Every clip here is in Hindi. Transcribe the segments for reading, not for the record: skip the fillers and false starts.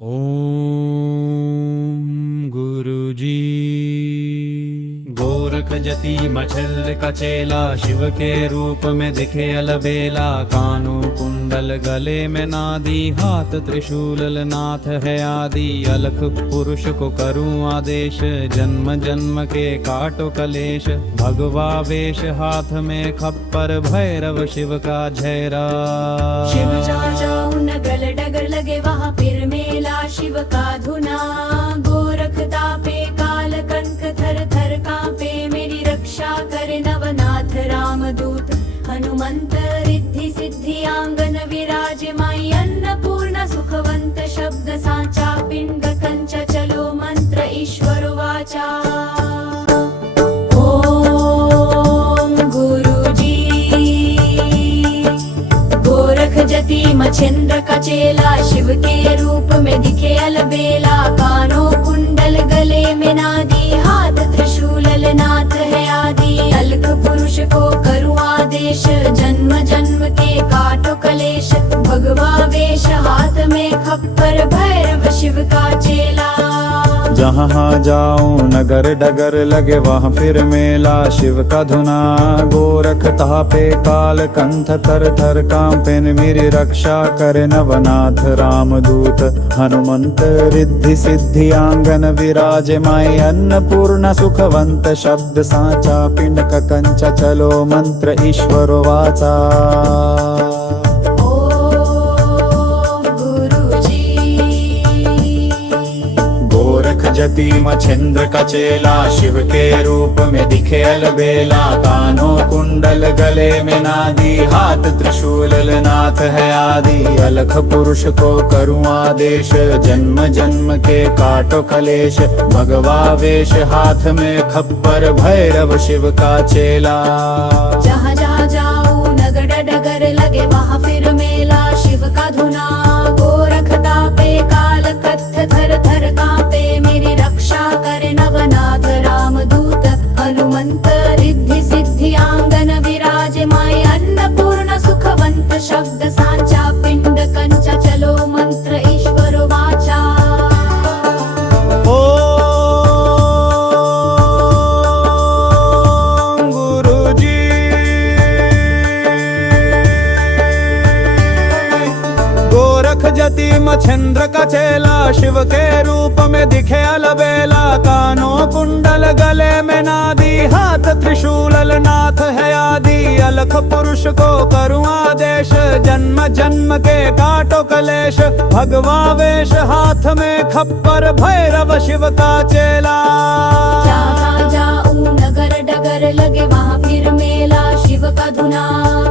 ओम गुरुजी। गोरख जति मछल का चेला, शिव के रूप में दिखे अलबेला। कानों कुंडल गले में नादी, हाथ त्रिशूल नाथ है आदि। अलख पुरुष को करूं आदेश, जन्म जन्म के काटो कलेश। भगवा वेश हाथ में खप्पर, भैरव शिव का झैरा। शिव जहाँ जाऊं नगल डगर लगे वहाँ फिर मेला शिव का धुना। गोरख तापे काल कंक थर थर कांपे, मेरी रक्षा करे नवनाथ रामदूत। हनुमंत रिद्धि सिद्धि आंगन विराजे माई। अन्नपूर्ण सुखवंत शब्द सांचा, पिंड कंच चलो मंत्र ईश्वर वाचा। ओम गुरुजी। गोरख जति मछेंद्र का चेला, शिव के रूप में दिखे अलबेला। कानों कुंडल गले में नादी, हाथ त्रिशूल नाथ है आदि। अलख पुरुष को करूं आदेश, जन्म जन्म के काटो कलेश। भगवा वेश हाथ में खप्पर, भैरव शिव का चेला। जहाँ जाऊं नगर डगर लगे वहाँ फिर मेला शिव का धुना। गोरख तापे काल कंठ थर थर कांपे, मेरी रक्षा करे नवनाथ रामदूत। हनुमंत रिद्धि सिद्धि आंगन विराजे माई। अन्नपूर्ण सुखवंत शब्द सांचा, पिंड का कंच चलो मंत्र ईश्वर वाचा। जति मछेंद्र का चेला, शिव के रूप में दिखे अलबेला। कानों कुंडल गले में नादी, हाथ त्रिशूल नाथ है आदि। अलख पुरुष को करूं आदेश, जन्म जन्म के काटो कलेश। भगवा वेश हाथ में खप्पर, भैरव शिव का चेला। जहाँ जहाँ जाऊं नगर डगर लगे वहाँ फिर मेला शिव का धुना। गोरख तापे काल कत्थ थर थर कांपे, मेरी रक्षा करे नवनाथ रामदूत। हनुमंत रिद्धि सिद्धि आंगन विराजे माई। अन्नपूर्ण सुखवंत शब्द सांचा, पिंड कंच चलो मंत्र ईश्वर वाचा। जति मछेंद्र का चेला, शिव के रूप में दिखे अलबेला। कानों कुंडल गले में नादी, हाथ त्रिशूल नाथ है आदि। अलख पुरुष को करूं आदेश, जन्म जन्म के काटो कलेश। भगवा वेश हाथ में खप्पर, भैरव शिव का चेला। जहाँ जाऊं नगर डगर लगे वहाँ फिर मेला शिव का धुना।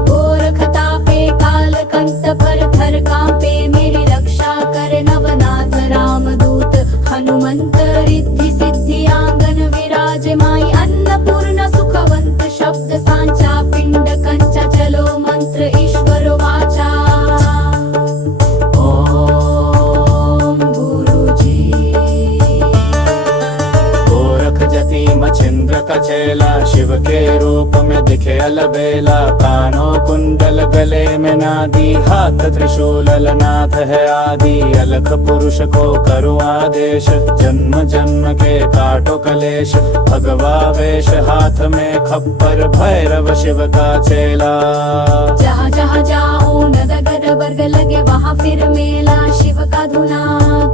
गोरख तापे काल कंठ पर थर कांपे, मेरी रक्षा करे नवनाथ रामदूत। हनुमंत रिद्धि सिद्धि आंगन विराजे माई। अन्नपूर्ण सुखवंत शब्द सांचा, पिंड कंच चलो मंत्र ईश्वर वाचा। ओम गुरुजी। गोरख जति मछेंद्र का चेला, शिव के रूप में दिखे अलबेला। कानों कुंडल गले में नादी, हाथ त्रिशूल नाथ है आदि। अलख पुरुष को करूं आदेश, जन्म जन्म के काटो कलेश। भगवा वेश हाथ में खप्पर, भैरव शिव का चेला। जहाँ जहाँ जाऊं नगर वर्ग लगे वहाँ फिर मेला शिव का धुना।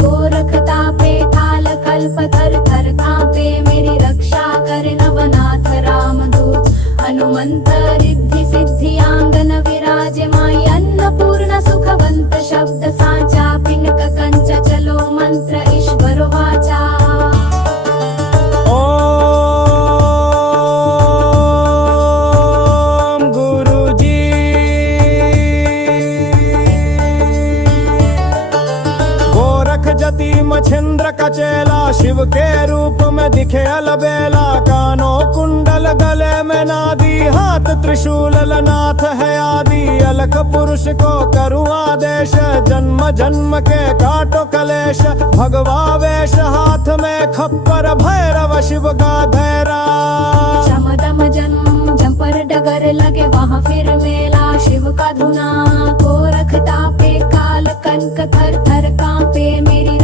गोरख तापे काल कल्प थर थर कांपे, मेरी रक्षा करे नवनाथ रामदूत। हनुमंत रिद्धि सिद्धि आंगन विराजे माई। अन्नपूर्ण सुखवंत शब्द सांचा, पिंड कंच चलो मंत्र ईश्वर वाचा। मछेंद्र का चेला, शिव के रूप में दिखे अलबेला। कानों कुंडल गले में नादी, हाथ त्रिशूल नाथ है आदि। अलख पुरुष को करूं आदेश, जन्म जन्म के काटो कलेश। भगवा वेश हाथ में खप्पर, भैरव शिव का धैरा। चमदम जंपर डगर लगे वहाँ फिर मेला शिव का धुना। गोरख तापे काल कंक थर थर कांपे, मेरी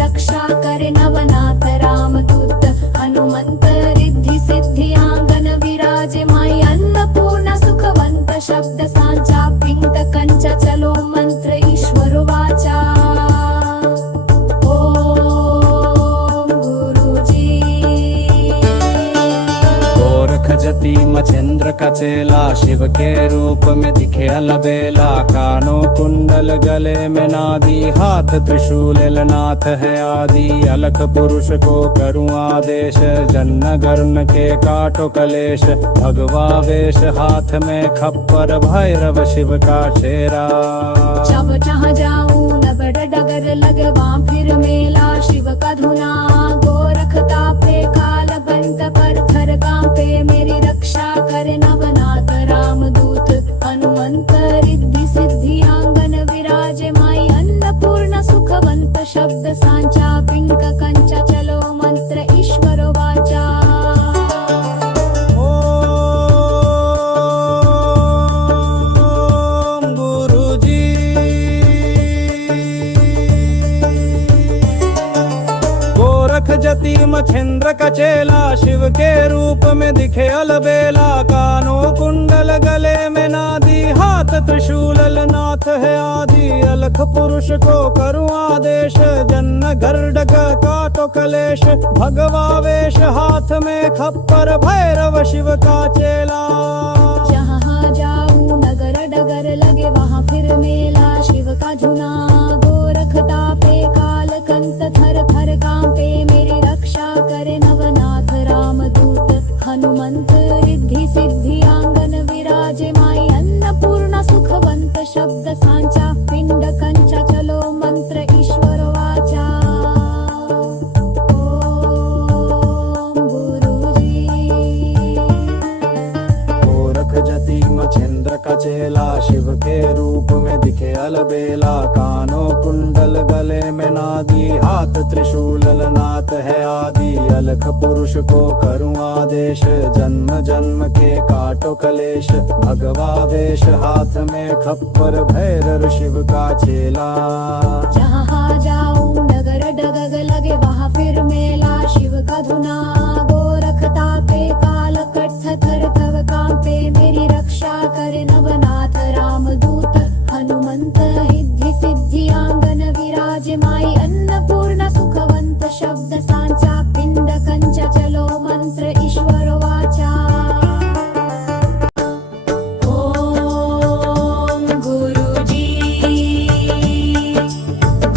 का चेला शिव के रूप में दिखे अलबेला। कानों कुंडल गले में नादी, हाथ त्रिशूल नाथ है आदि। अलख पुरुष को करूँ आदेश, जन्न गर्म के काटो कलेश। भगवा वेश हाथ में खप्पर, भैरव शिव का चेहरा। जब जहाँ जाऊं नगर डगर लगे वहाँ फिर मेला शिव का धुना। गोरखता पे काल बंत पर थर कांपे, मेरी रक्षा करे नवनाथ रामदूत। हनुमंत रिद्धि सिद्धि आंगन विराजे माई। अन्नपूर्ण सुखवंत शब्द सांचा, पिंक कंचा चलो मंत्र ईश्वर वाचा। जति मछेंद्र का चेला शिव के रूप में दिखे अलबेला। कानों कुंडल गले में नादी, हाथ त्रिशूल नाथ है आदि। अलख पुरुष को करूँ आदेश, जन्न गर्ड काटो कलेश। भगवा वेश हाथ में खप्पर, भैरव शिव का चेला। जहाँ जाऊं नगर डगर लगे वहाँ फिर मेला शिव का धुना। गोरखता पे काल कंत थर थर कांपे, मेरी रक्षा करे नवनाथ रामदूत। हनुमंत रिद्धि सिद्धि आंगन विराजे माई। अन्नपूर्ण सुखवंत शब्द सांचा, पिंड कंचा चलो मंत्र ईश्वर वाचा। ओम गुरुजी। गोरख जति मछेंद्र का चेला शिव के रूप में दिखे अलबेला। कानों कुंडल गले में नादी, हाथ त्रिशूल नाथ है आदि। अलख पुरुष को करूँ आदेश, जन्म जन्म के काटो कलेश। भगवा वेश हाथ में खप्पर, भैरव शिव का चेला। जहाँ जाऊं नगर डगर लगे वहाँ फिर मेला शिव का धुना। गोरखता पे काल कट्ठ थर थर कांपे, मेरी रक्षा करे नवनाथ रामदूत। हनुमंत रिद्धि सिद्धि आंगन विराजे माई। अन्नपूर्ण सुखवंत शब्द सांचा, पिंड कंचा चलो मंत्र ईश्वर वाचा। ओम गुरुजी।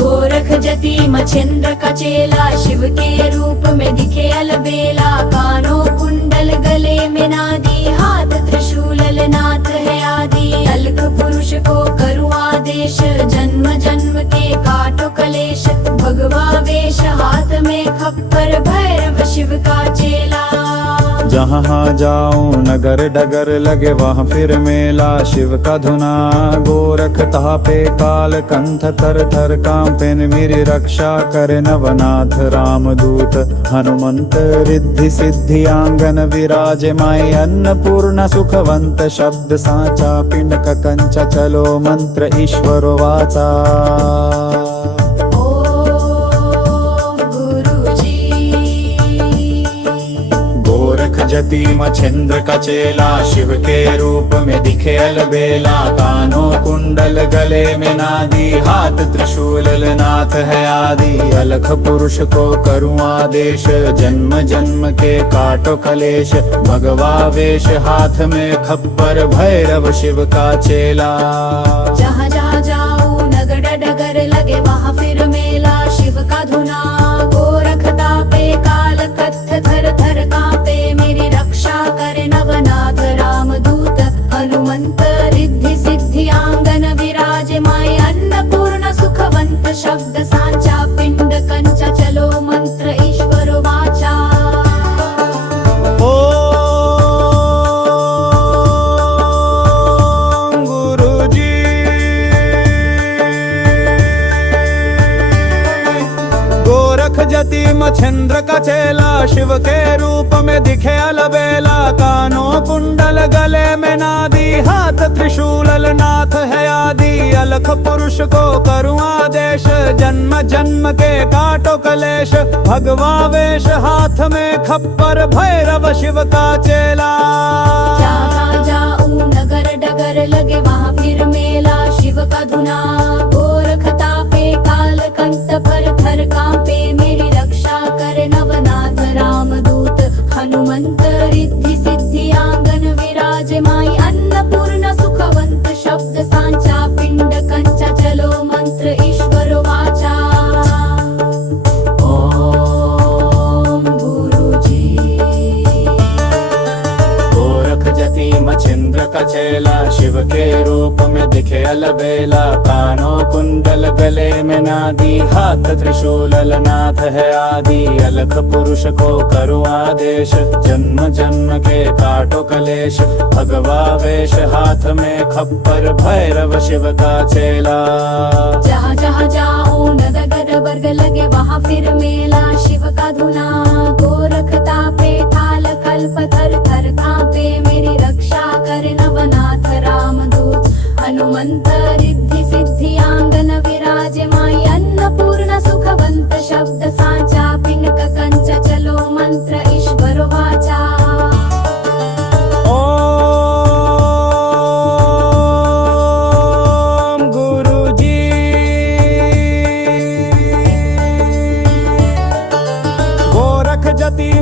गोरख जति मछेंद्र का चेला शिव के रूप में दिखे अलबेला। कानों कुंडल गले में नादी, हाथ त्रिशूल नाथ है आदि। अलख पुरुष को करूँ आदेश, जन्म जन्म के काटो कलेश। भगवा वेश हाथ में खप्पर, भैरव शिव का चेला। जहाँ जाऊं नगर डगर लगे वहाँ फिर मेला शिव का धुना। गोरखता पे काल कंठ थर थर कांपे, मेरी रक्षा करे नवनाथ रामदूत। हनुमंत रिद्धि सिद्धि आंगन विराजे माई। अन्नपूर्ण सुखवंत शब्द सांचा, पिंड का कंचा चलो मंत्र ईश्वर वाचा। जति मछेंद्र का चेला शिव के रूप में दिखे अलबेला। कानों कुंडल गले में नादी, हाथ त्रिशूल नाथ है आदि। अलख पुरुष को करूँ आदेश, जन्म जन्म के काटो कलेश। भगवा वेश हाथ में खप्पर, भैरव शिव का चेला। जहाँ जहाँ जाऊं नगर डगर लगे वहाँ फिर मेला शिव का धुना। गोरखता पे काल कत्थ थर थर कांपे, मेरी रक्षा करे नवनाथ रामदूत। हनुमंत रिद्धि सिद्धि आंगन विराजे माई। अन्नपूर्ण सुखवंत शब्द सांचा, पिंड कंचा चलो मंत्र ईश्वर वाचा। जति मछेंद्र का चेला शिव के रूप में दिखे अलबेला। कानों कुंडल गले में नादी, हाथ त्रिशूल नाथ है आदि। अलख पुरुष को करूँ आदेश, जन्म जन्म के काटो कलेश। भगवा वेश हाथ में खप्पर, भैरव शिव का चेला। जहाँ जाऊं नगर डगर लगे वहाँ फिर मेला शिव का धुना। गोरखता पे काल कंठ पर थर कांपे, मेरी रक्षा करे नवनाथ रामदूत। हनुमंत रिद्धि सिद्धि आंगन विराजे अलबेला, कानों कुंडल गले में नादी, हाथ त्रिशूल नाथ है आदि। अलख पुरुष को करूँ आदेश, जन्म जन्म के काटो कलेश। भगवा वेश हाथ में खप्पर, भैरव शिव का चेला। जहाँ जहाँ जाऊं नगर वर्ग लगे वहाँ फिर मेला। शिव का धुना गोरख तापे, थाल कल्प थर थर कांपे। मेरी रक्षा करे नवनाथ रामदूत, हनुमंत रिद्धि सिद्धि आंगन विराजे। माई अन्नपूर्ण सुखवंत शब्द साचा, पिंक कंच चलो मंत्र ईश्वर वाचा।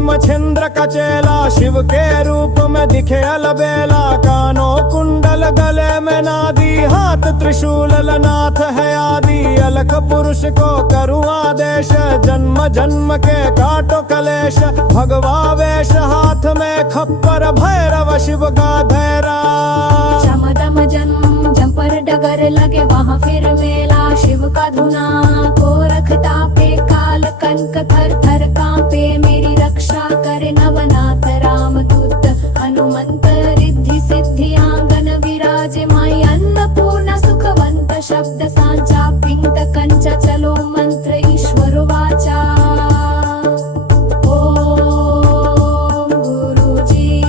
मछिंद्र का चेला, शिव के रूप में दिखे अलबेला। कानों कुंडल गले में नादी, हाथ त्रिशूल नाथ है आदि। अलख पुरुष को करूँ आदेश, जन्म जन्म के काटो कलेश। भगवा वेश हाथ में खप्पर, भैरव शिव का धैरा। चम दम जम जंपर डगर लगे वहाँ फिर मेला। शिव का धुना गोरख तापे, काल कनक थर थर कांपे। मेरी रक्षा करे नवनाथ रामदूत, हनुमंत रिद्धि सिद्धि आंगन विराजे। माई अन्नपूर्ण सुखवंत शब्द साचा, पिंक कंच चलो मंत्र ईश्वर वाचा। ओम गुरुजी।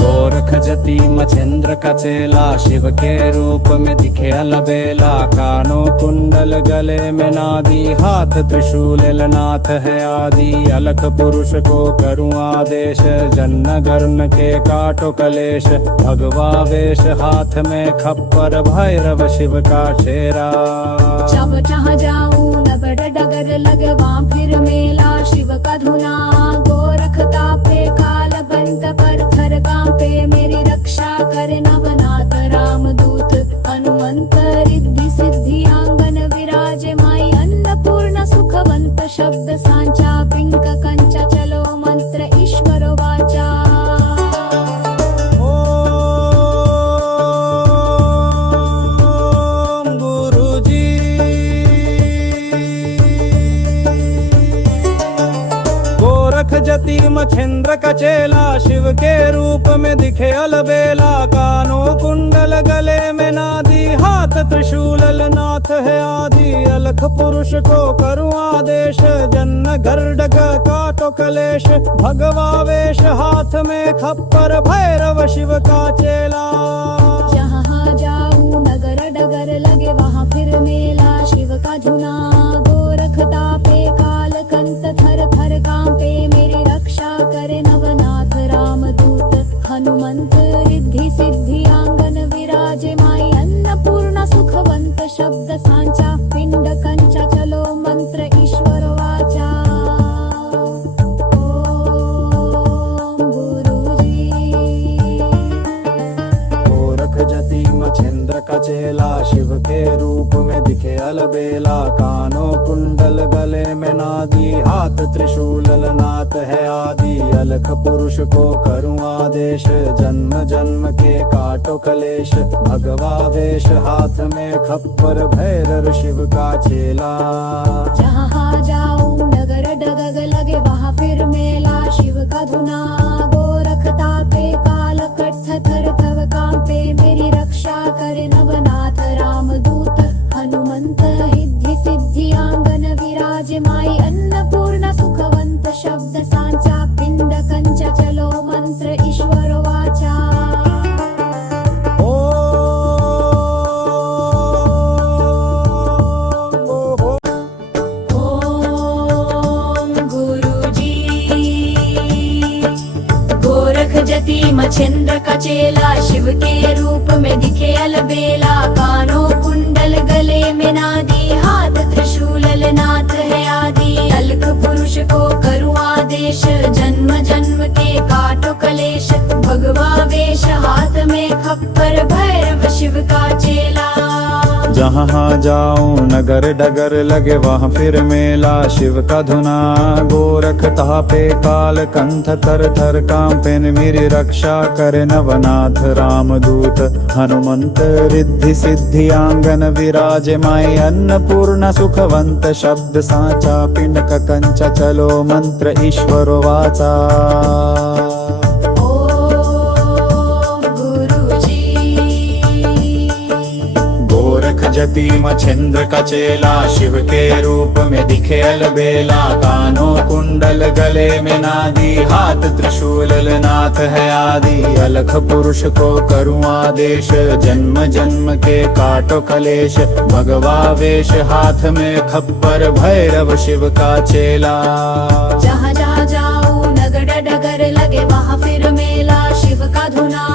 गोरख जति मछिंद्र का चेला, शिव के रूप में दिखे अलबेला। कानों कुंडल गले में नादी, हाथ त्रिशूल नाथ है आदि। अलख पुरुष को करूँ आदेश, जन्म गर्म के काटो कलेश। भगवा वेश हाथ में खप्पर, भैरव शिव का चेहरा। जब जहाँ जाऊं नगर डगर लगे वहाँ फिर मेला। शिव का धुना गोरख तापे, काल बंत पर थर कांपे। मेरी रक्षा करे नवनाथ रामदूत, हनुमंत रिद्धि सिद्धि आंगन विराजे। माई अन्नपूर्ण सुखवंत शब्द सांचा, पिंक कंच चलो मंत्र ईश्वर वाचा। जति मछिंद्र का चेला, शिव के रूप में दिखे अलबेला। कानों कुंडल गले में नादी, हाथ त्रिशूल नाथ है आदि। अलख पुरुष को करूँ आदेश, जन्म गर्ड काटो कलेश। भगवा वेश हाथ में खप्पर, भैरव शिव का चेला। जहाँ जाऊं नगर डगर लगे वहाँ फिर मेला। शिव का धुना गोरख तापे, काल कंत थर थर कांपे। मेरी रक्षा करे नवनाथ रामदूत, हनुमंत रिद्धि सिद्धि आंगन विराजे। माई अन्नपूर्ण सुखवंत शब्द सांचा, पिंड कंच चलो मंत्र ईश्वर वाचा। ओम गुरुजी। गोरख जति मछिंद्र का चेला, शिव के रूप में दिखे अलबेला। कानों कुंडल गले में नादी, हाथ त्रिशूल नाथ है आदि। अलख पुरुष को करूँ आदेश, जन्म जन्म के काटो कलेश। भगवा वेश हाथ में खप्पर, भैरव शिव का चेला। जहाँ जाऊं नगर डगर लगे वहाँ फिर मेला। शिव का धुना गोरख तापे, काल कट्ठ थर थर कांपे। मेरी रक्षा करे नवनाथ रामदूत, हनुमंत रिद्धि सिद्धि आंगन विराजे। माई अन्नपूर्ण सुखवंत शब्द सांचा, पिंड कंच चलो मंत्र ईश्वर वाचा। जति मछिंद्र का चेला, शिव के रूप में दिखे अलबेला। कानों कुंडल गले में नादी, हाथ त्रिशूल नाथ है आदि। अलख पुरुष को करूँ आदेश, जन्म जन्म के काटो कलेश। भगवा वेश हाथ में खप्पर, भैरव शिव का चेला। जहाँ जाऊं नगर डगर लगे वहाँ फिर मेला शिव का धुना। गोरखता पे काल कंठ थर थर कांपे मेरी रक्षा करे नवनाथ रामदूत। हनुमंत रिद्धि सिद्धि आंगन विराजे माई अन्नपूर्ण सुखवंत शब्द साचा पिंडक कंच चलो मंत्र ईश्वर वाचा। जति मच्छिंद्र का चेला शिव के रूप में दिखे अलबेला। कानों कुंडल गले में नादी हाथ त्रिशूल नाथ है आदि। अलख पुरुष को करूँ आदेश जन्म जन्म के काटो कलेश। भगवा वेश हाथ में खप्पर भैरव शिव का चेला। जहाँ जहाँ जाऊँ नगर डगर लगे वहाँ फिर मेला शिव का धुना।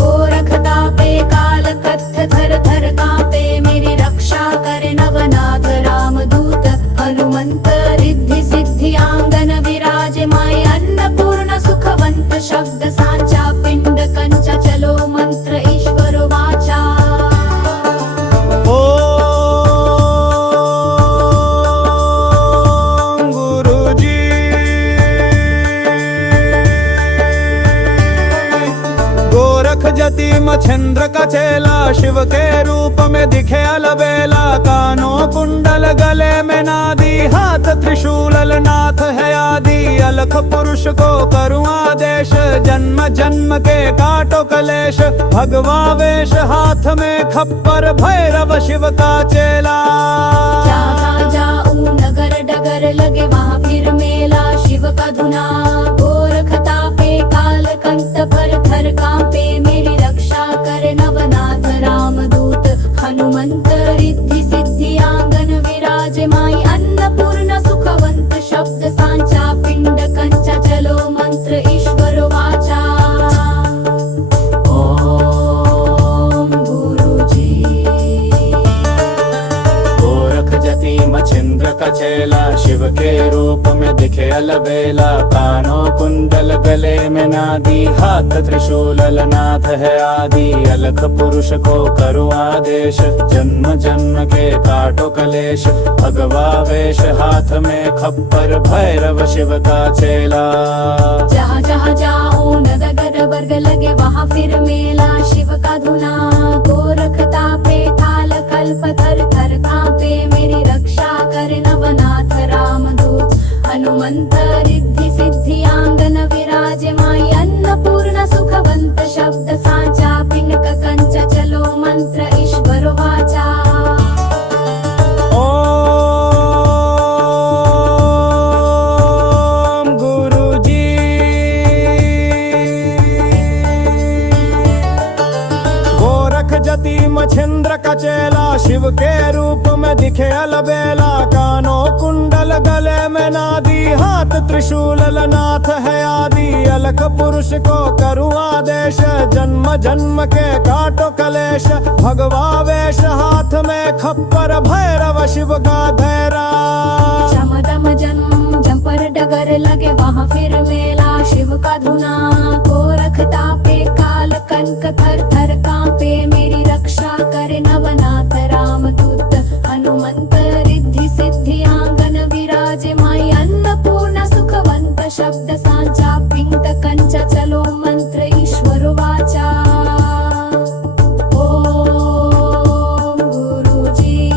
गोरखता पे काल कत्थ थर थर कांपे मेरी रक्षा करे नवनाथ रामदूत। हनुमंत रिद्धि सिद्धि आंगन विराजे माई अन्नपूर्ण सुखवंत शब्द सांचा पिंड कंचा चलो मंत्र ईश्वर वाचा। जति मच्छिंद्र का चेला शिव के रूप में दिखे अलबेला। कानों कुंडल गले में नादी हाथ त्रिशूल नाथ है आदि। अलख पुरुष को करूँ आदेश जन्म जन्म के काटो कलेश। भगवा वेश हाथ में खप्पर भैरव शिव का चेला। जहाँ जाऊँ नगर डगर लगे वहाँ फिर मेला शिव का धुना। गोरखता पे काल कंठ पर थर कांपे मेरी रक्षा करे नवनाथ रामदूत। हनुमंत रिद्धि सिद्धि आंगन विराजे माई अन्नपूर्ण सुखवंत शब्द सांचा पिंड कंचा चलो मंत्र ईश्वर वाचा। ओम गुरुजी। गोरख जति मच्छिंद्र का चेला शिव के रूप में दिखे अलबेला। कानों कुंडल गले में नादी हाथ त्रिशूल नाथ है आदि। अलख पुरुष को करूँ आदेश जन्म जन्म के काटो कलेश। भगवा वेश हाथ में खप्पर भैरव शिव का चेला। जहाँ जहाँ जाऊँ नगर वर्ग लगे वहाँ फिर मेला शिव का धुना। गोरखता पे थाल कल्प थर थर कांपे मेरी रक्षा करे नवनाथ रामदूत। हनुमंत रिद्धि सिद्धि आंगन विराजे माई अन्नपूर्ण सुखवंत शब्द सांचा पिंडक कंच चलो मंत्र ईश्वर वाचा। जति मच्छिंद्र का चेला शिव के रूप में दिखे अलबेला। कानों कुंडल गले में नादी हाथ त्रिशूल नाथ है आदि। अलख पुरुष को करूँ आदेश जन्म जन्म के काटो कलेश। भगवा वेश हाथ में खप्पर भैरव शिव का धैरा। चम दम जम जंपर डगर लगे वहाँ फिर मेला शिव का धुना। गोरखता पे काल कनक थर थर कांपे मेरी रक्षा करे नवनाथ रामदूत। हनुमंत रिद्धि सिद्धि आंगन विराजे माई अन्नपूर्ण सुखवंत शब्द सांचा पिंड कंच चलो मंत्र ईश्वर वाचा। ओम गुरुजी।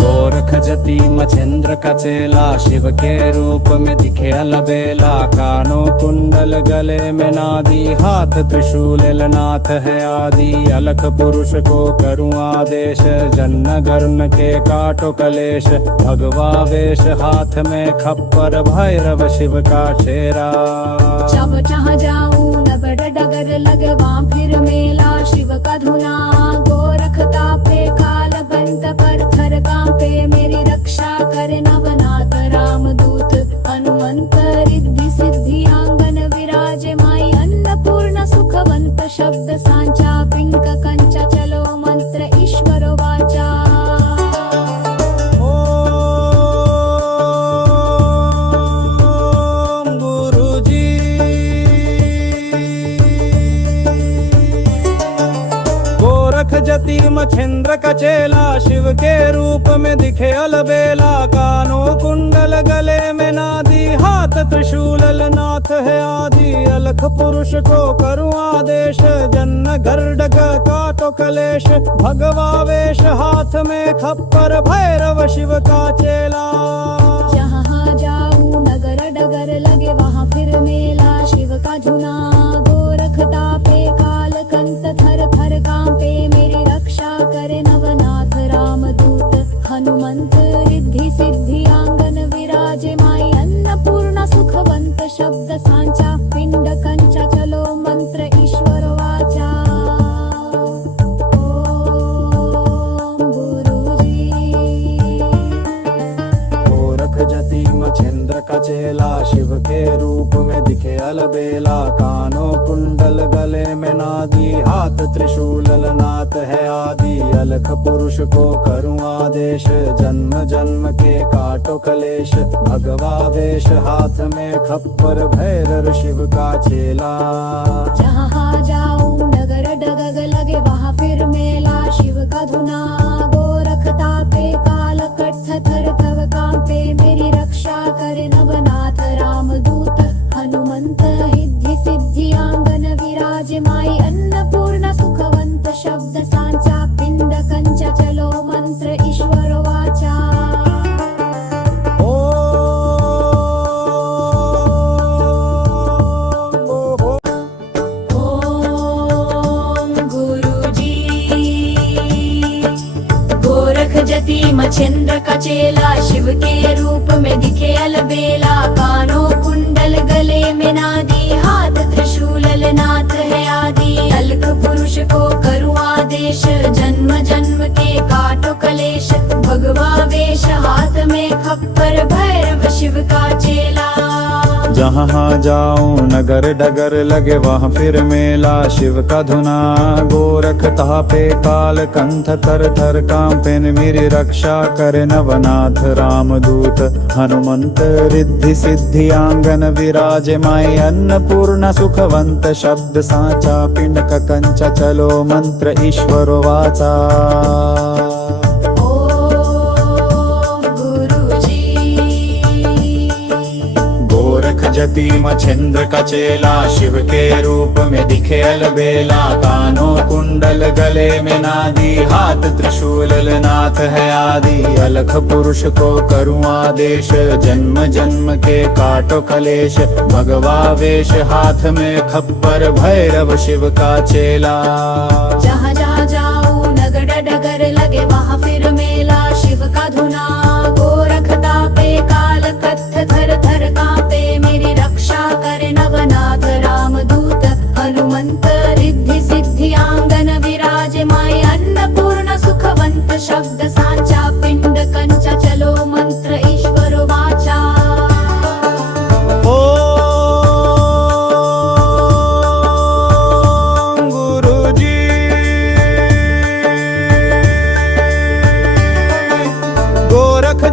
गोरख जति मच्छिंद्र का चेला शिव के रूप में दिखे अलबेला। कानों कुंडल गले में नादी हाथ त्रिशूल नाथ है आदि। अलख पुरुष को करूँ आदेश जन्म गर्म के काटो कलेश। भगवा वेश हाथ में खप्पर भैरव शिव का चेहरा। जब जहाँ जाऊँ नगर डगर लगे वहाँ फिर मेला शिव का धुना। गोरखता पे काल कंठ पर थर कांपे मेरी रक्षा करे नवनाथ रामदूत। हनुमंत रिद्धि सिद्धि आंगन विराजे माई अन्नपूर्ण सुखवंत शब्द सांचा पिंड कंचा चलो मंत्र ईश्वर वाचा। मछेंद्र का चेला शिव के रूप में दिखे अलबेला, कानों कुंडल गले में नादी, हाथ त्रिशूल नाथ है आदि। अलख पुरुष को करूँ आदेश, जन्न गर्डग काटो कलेश। भगवा वेश हाथ में खप्पर, भैरव शिव का चेला। जहाँ जाऊं नगर डगर लगे वहाँ फिर मेला, शिव का धुना गोरख तापे, काल कंत थर थर कांपे, मेरी रक्षा करे नवनाथ रामदूत। हनुमंत रिद्धि सिद्धि आंगन विराजे, माई अन्नपूर्णा सुखवंत शब्द सांचा, पिंड कंचा चलो मंत्र ईश्वर वाचा। ओम गुरुजी। गोरख जति मछेंद्र का चेला शिव के रूप में दिखे अलबेला, कानों कुंडल गले में नादी, हाथ त्रिशूल नाथ है आदि। अलख पुरुष को करूँ आदेश, जन्म जन्म के काटो कलेश। भगवा वेश हाथ में खप्पर, भैरव शिव का चेला। जहाँ जाऊं नगर डगग लगे वहाँ फिर मेला, शिव का धुना गोरख तापे, काल कट्ठ थर थर कांपे, मेरी रक्षा करे नवनाथ रामदूत। हनुमंत रिद्धि सिद्धि आंगन विराजे, माई अन्नपूर्णा सुखवंत शब्द सांचा, पिंड कंचा चलो मंत्र ईश्वर वाचा। जति मछेंद्र का चेला शिव के रूप में दिखे अलबेला, कानों कुंडल गले में नादी, हाथ त्रिशूल नाथ है आदि। अलख पुरुष को करूँ आदेश, जन्म जन्म के काटो कलेश। भगवा वेश हाथ में खप्पर, भैरव शिव का चेला। जहाँ जाऊं नगर डगर लगे वहाँ फिर मेला, शिव का धुना गोरख तापे, काल कंठ थर थर कांपे, मेरी रक्षा करे नवनाथ रामदूत। हनुमंत रिद्धि सिद्धि आंगन विराजे, माई अन्नपूर्णा सुखवंत शब्द सांचा, पिंड का कंचा चलो मंत्र ईश्वर वाचा। जति मछेंद्र का चेला शिव के रूप में दिखे अलबेला, कानों कुंडल गले में नादी, हाथ त्रिशूल नाथ है आदि। अलख पुरुष को करूँ आदेश, जन्म जन्म के काटो कलेश। भगवा वेश हाथ में खप्पर, भैरव शिव का चेला। जहाँ जहाँ जाऊं नगर डगर लगे वहाँ फिर मेला, शिव का धुना गोरख तापे, काल कत्थ थर थर कांपे, मेरी रक्षा करे नवनाथ रामदूत। हनुमंत रिद्धि सिद्धि आंगन विराजे, माई अन्नपूर्णा सुखवंत शब्द सांचा, पिंड कंचा चलो मंत्र ईश्वर वाचा।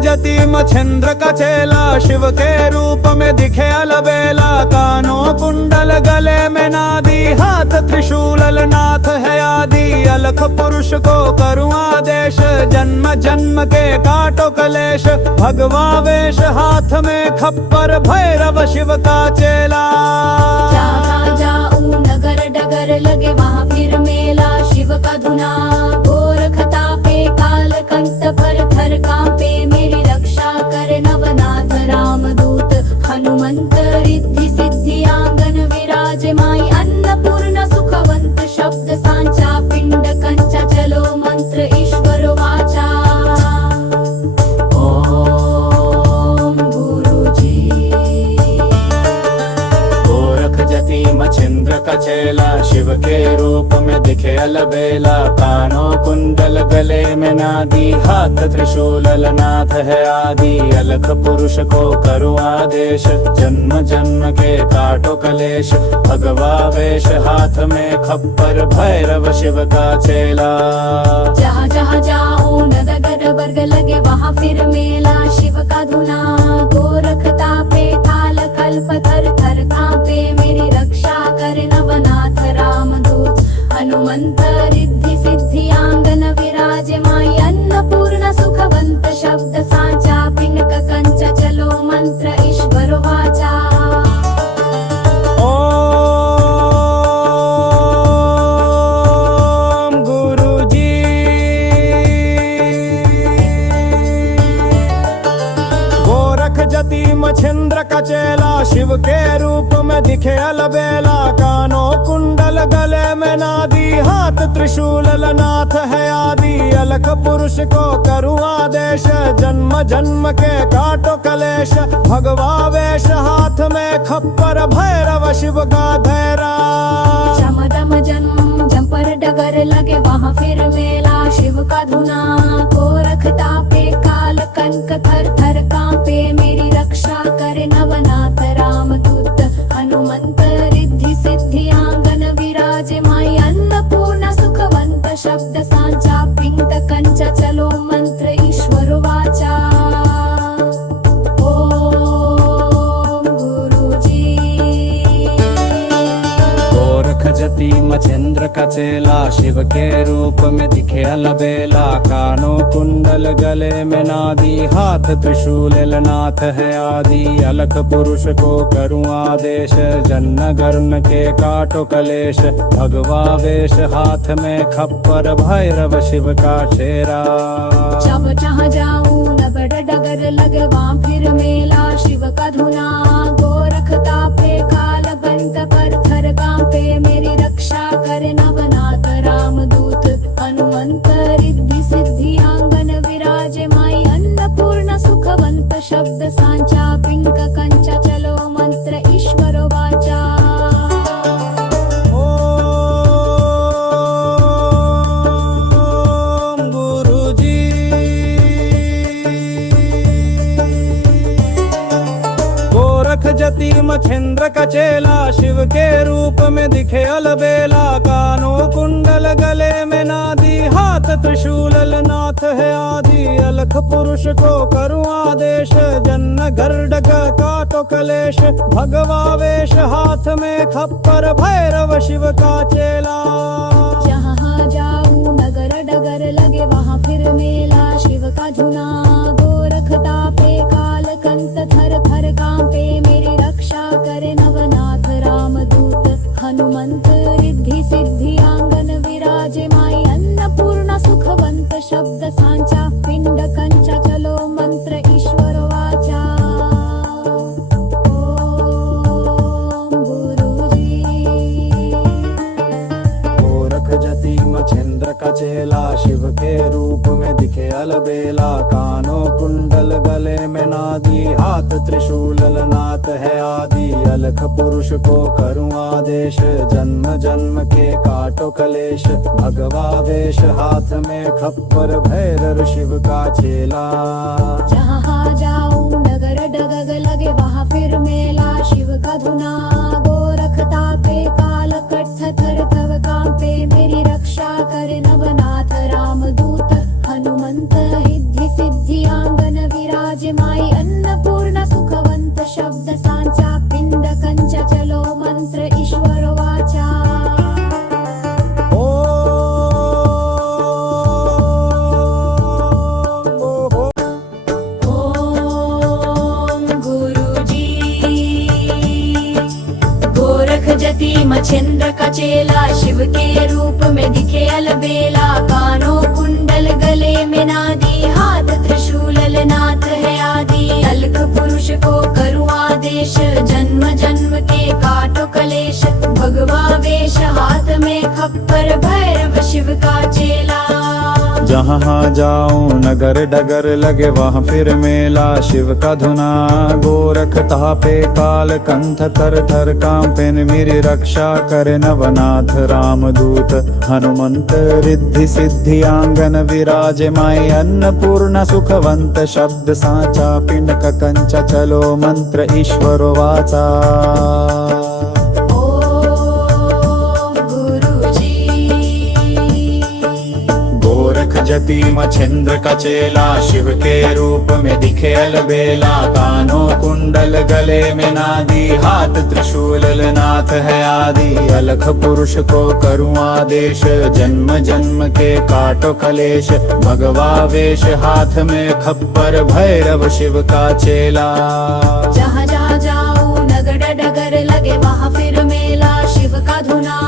जति मछेंद्र का चेला शिव के रूप में दिखे अलबेला, कानों कुंडल गले में नादी, हाथ त्रिशूल नाथ है आदि। अलख पुरुष को करूँ आदेश, जन्म जन्म के काटो कलेश। भगवा वेश हाथ में खप्पर, भैरव शिव का चेला। जहाँ जाऊं नगर डगर लगे वहाँ फिर मेला, शिव का धुना गोरख तापे, काल कंठ थर थर कांपे, मेरी रक्षा करे नवनाथ रामदूत। हनुमंत रिद्धि सिद्धि आंगन विराजे, माई अन्नपूर्णा सुखवंत शब्द सांचा, पिंड कंचा चलो मंत्र ईश्वर वाचा। ओम गुरुजी। गोरख जति मछेंद्र का चेला शिव के रूप में दिखे अलबेला, कानों कुंडल गले में नादी, हाथ त्रिशूल नाथ है आदि। अलख पुरुष को करूँ आदेश, जन्म जन्म के काटो कलेश। भगवा वेश हाथ में खप्पर, भैरव शिव का चेला। जहाँ जहाँ जाऊं नगर वर्ग लगे वहाँ फिर मेला, शिव का धुना गोरख तापे, काल कल्प थर थर कांपे, मेरी रक्षा करे नवनाथ रामदूत। हनुमंत रिद्धि सिद्धि आंगन विराजे, मछेंद्र का चेला शिव के रूप में दिखे अलबेला, कानों कुंडल गले में नादी, हाथ त्रिशूल नाथ है आदि, अलख पुरुष को करूँ आदेश, जन्म जन्म के काटो कलेश, भगवा वेश हाथ में खप्पर, भैरव शिव का धैरा। चम दम जम जम पर डगर लगे वहाँ फिर मेला, शिव का धुना गोरखता पे काल कनक थर थर कांपे, मेरी रक्षा करे नवनाथ रामदूत, हनुमंत रिद्धि सिद्धि आंगन विराजे, माई अन्नपूर्णा सुखवंत, शब्द सांचा पिंड कंच, चलो मंत्र ईश्वर वाचा। ओम गुरुजी। गोरख जति मछेंद्र का चेला शिव के रूप में दिखे अलबेला, कानों कुंडल गले में नादी, हाथ त्रिशूल नाथ है आदि, अलख पुरुष को करूँ आदेश, जन्न गर्न के काटो कलेश, भगवा वेश हाथ में खप्पर, भैरव शिव का शेरा। जब जहाँ जाऊं नबड़ डगर लगे वहाँ फिर मेला, शिव का धुना गोरखता पे काल बंत पर थर कांपे, मेरी रक्षा करे नवनाथ रामदूत, हनुमंत रिद्धि सिद्धि आंगन विराजे, माई अन्नपूर्णा सुखवंत, शब्द सांचा पिंक कंच, चलो मंत्र ईश्वर वाचा। जति मछेंद्र का चेला शिव के रूप में दिखे अलबेला, कानों कुंडल गले में नादी, हाथ त्रिशूल नाथ है आदि, अलख पुरुष को करूँ आदेश, जन्न गर्डग काटो कलेश, भगवा वेश हाथ में खप्पर, भैरव शिव का चेला। जहाँ जाऊं नगर डगर लगे वहाँ फिर मेला, शिव का धुना गोरखता पे काल कंत थर थर कांपे, मेरी रक्षा करे नवनाथ रामदूत, हनुमंत रिद्धि सिद्धि आंगन विराजे, माई अन्नपूर्णा सुखवंत, शब्द सांचा पिंड कंच, चलो मंत्र ईश्वर वाचा। ओम गुरुजी। गोरख जति मछेंद्र का चेला शिव के रूप में दिखे अलबेला, कानों कुंडल गले में नादी, हाथ त्रिशूल नाथ है आदि, अलख पुरुष को करूँ आदेश, जन्म जन्म के काटो कलेश, भगवा वेश हाथ में खप्पर, भैरव शिव का चेला। जहाँ जाऊं नगर डगग लगे वहाँ फिर मेला, शिव का धुना गोरखता पे काल कट्ठ थर थर कांपे, मेरी रक्षा करे नवनाथ रामदूत, हनुमंत रिद्धि सिद्धि आंगन विराजे, माई अन्नपूर्णा सुखवंत, शब्द सांचा पिंड कंच, चलो मंत्र ईश्वर वाचा। जति मछेंद्र का चेला शिव के रूप में दिखे अलबेला, कानों कुंडल गले में नादी, हाथ त्रिशूल नाथ है आदि, अलख पुरुष को करूँ आदेश, जन्म जन्म के काटो कलेश, भगवा वेश हाथ में खप्पर, भैरव शिव का चेला। जहाँ जाऊं नगर डगर लगे वहाँ फिर मेला, शिव का धुना गोरखता पे काल कंठ थर थर कांपे, मेरी रक्षा करे नवनाथ रामदूत, हनुमंत रिद्धि सिद्धि आंगन विराजे, माई अन्नपूर्णा सुखवंत, शब्द सांचा पिंड कंच, चलो मंत्र ईश्वर वाचा। जति मछेंद्र का चेला शिव के रूप में दिखे अलबेला, कानों कुंडल गले में नादी, हाथ त्रिशूल नाथ है आदि, अलख पुरुष को करूँ आदेश, जन्म जन्म के काटो कलेश, भगवा वेश हाथ में खप्पर, भैरव शिव का चेला। जहाँ जहाँ जाऊं नगर डगर लगे वहाँ फिर मेला, शिव का धुना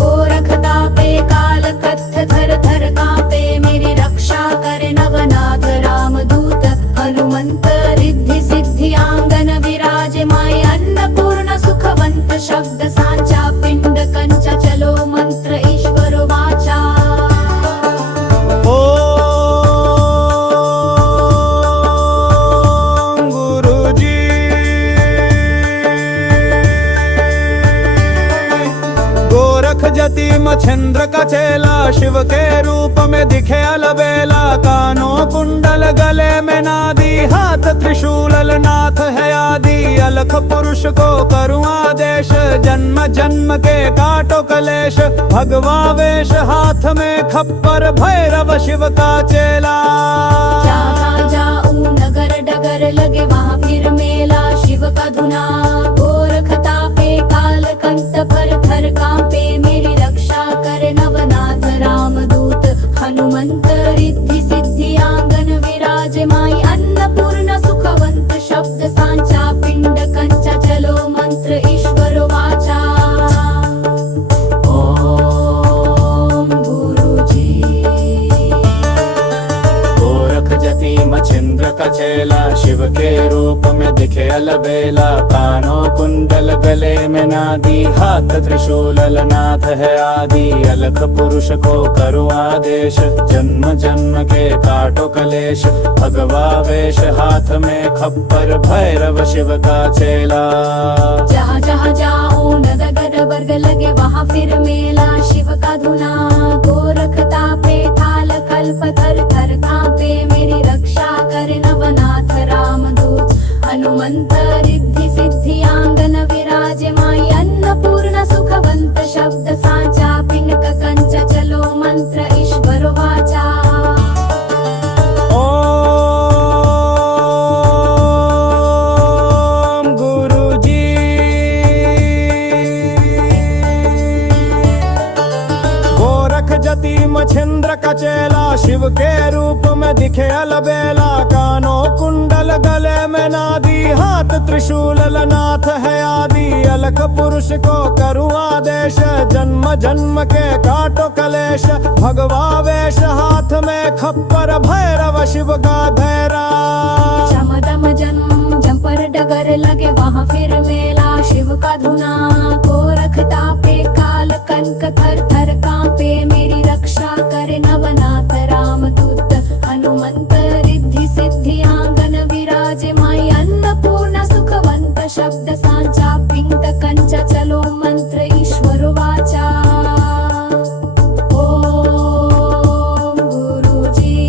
गोरखता पे काल कत्थ थर थर कांपे, मेरी रक्षा करे नवनाथ रामदूत, हनुमंत रिद्धि सिद्धि आंगन विराजे, मच्छिंद्र का चेला शिव के रूप में दिखे अलबेला, कानों कुंडल गले में नादी, हाथ त्रिशूल नाथ है आदि। अलख पुरुष को करूँ आदेश, जन्म जन्म के काटो कलेश। भगवा वेश हाथ में खप्पर, भैरव शिव का चेला। जहाँ जाऊं नगर डगर लगे वहाँ फिर मेला, शिव का धुना गोरखता पे काल कंठ पर थर कांपे, मेरी रक्षा करे नवनाथ रामदूत हनुमंत। रिद्धि सिद्धि आंगन विराज माई, अन्नपूर्ण सुखवंत शब्द सांचा, पिंड कंचा चलो मंत्र ईश्वर वाचा। ओम गुरुजी। मच्छिंद्र का चेला शिव के रूप में दिखे अलबेला, कानों कुंडल गले में नादी, हाथ त्रिशूल नाथ है आदि। अलख पुरुष को करूँ आदेश, जन्म जन्म के काटो कलेश। भगवा वेश हाथ में खप्पर, भैरव शिव का चेला। जहाँ जहाँ जाऊं नगर वर्ग लगे वहाँ फिर मेला, शिव का धुना गोरखता पे थाल कल्प थर थर कांपे, मेरी रक्षा करे नवनाथ रामदूत हनुमंत। रिद्धि सिद्धि आंगन विराज माई, अन्नपूर्ण सुखवंत शब्द सांचा, पिंड कंच चलो मंत्र ईश्वर वाचा। ओम गुरुजी। गोरख जति मच्छिंद्र का चेला शिव के रूप में दिखे अलबेला, कानों कुंडल गले में नादी, हाथ त्रिशूल नाथ है आदि। अलख पुरुष को करूँ आदेश, जन्म जन्म के काटो कलेश। भगवा वेश हाथ में खप्पर, भैरव शिव का धैरा। चमदम जंपर डगर लगे वहाँ फिर मेला, शिव का धुना गोरखता पे काल कंक थर थर कांपे, मेरी रक्षा करे नवनाथ रामदूत हनुमंत। रिद्धि सिद्धि आंगन विराज माई, अन्नपूर्ण सुखवंत शब्द सांचा, पिंड कंच चलो मंत्र ईश्वर वाचा। ओम गुरुजी।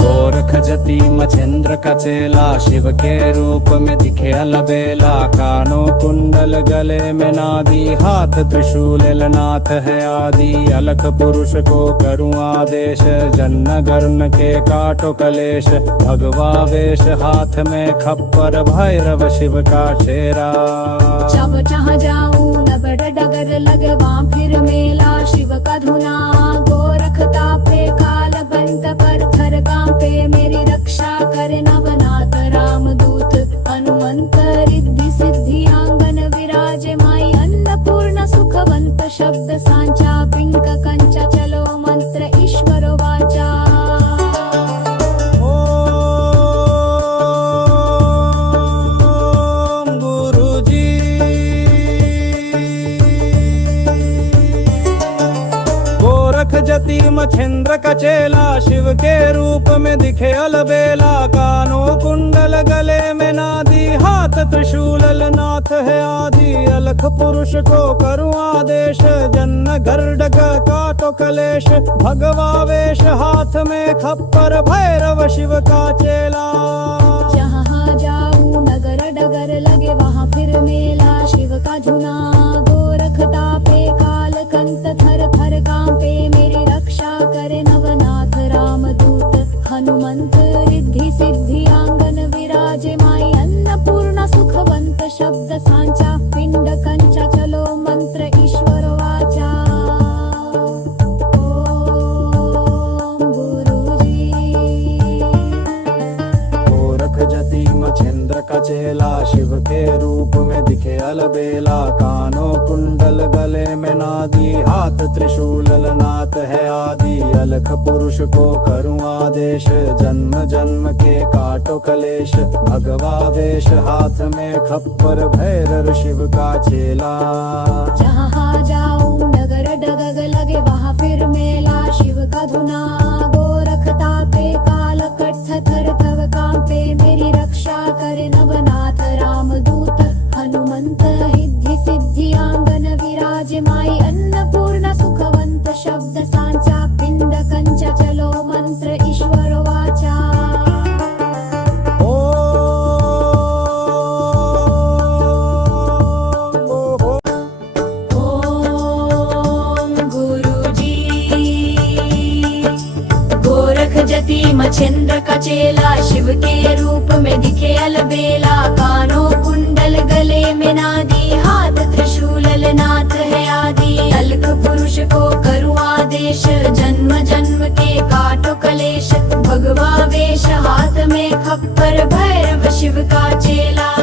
गोरख जति मच्छिंद्र का चेला शिव के रूप में दिखे अलबेला, कानों कुंडल गले में नादी, हाथ त्रिशूल नाथ है आदि। अलख पुरुष को करूँ आदेश, जन्म गर्म के काटो कलेश। भगवा वेश हाथ में खप्पर, भैरव शिव का चेहरा। जब जहाँ जाऊं नगर डगर लगे वहाँ फिर मेला, शिव का धुना गोरखता पे काल बंत पर थर कांपे, मेरी रक्षा करे नवनाथ रामदूत हनुमंत। रिद्धि सिद्धि आंगन विराज माई, अन्नपूर्ण सुखवंत शब्द सांचा, पिंक कंचा चलो मंत्र ईश्वर वाचा। ओम गुरुजी। गोरख जति मच्छिंद्र का चेला शिव के रूप में दिखे अलबेला, कानों कुंडल गले में नादी, हाथ त्रिशूल नाथ है आदि। अलख पुरुष को करूँ आदेश, जन्म गर्डक काटो कलेश। भगवा वेश हाथ में खप्पर, भैरव शिव का चेला। जहाँ जाऊं नगर डगर लगे वहाँ फिर मेला, शिव का धुना गोरखता पे काल कंठ थर थर कांपे, मेरी रक्षा करे नवनाथ रामदूत हनुमंत। रिद्धि सिद्धि आंगन विराज माई, अन्नपूर्ण सुखवंत शब्द सांचा, पिंड कंचा चलो मंत्र ईश्वर वाचा। ओम गुरुजी। गोरख जति मच्छिंद्र का चेला शिव के रूप में दिखे अलबेला, कानों कुंडल गले में नादी, हाथ त्रिशूल नाथ है आदि। अलख पुरुष को करूँ आदेश, जन्म जन्म के काटो कलेश। भगवा वेश हाथ में खप्पर, भैरव शिव का चेला। जहाँ जाऊं नगर डगर लगे वहाँ फिर मेला, शिव का धुना गोरखता पे काल कंठ थर थर कांपे, मेरी रक्षा करे नवनाथ रामदूत हनुमंत। रिद्धि सिद्धि आंगन विराज माई, मच्छिंद्र का चेला शिव के रूप में दिखे अलबेला कानों कुंडल गले में नादी हाथ त्रिशूल नाथ है आदि अलख पुरुष को करूँ आदेश जन्म जन्म के काटो कलेश भगवा वेश हाथ में खप्पर भैरव शिव का चेला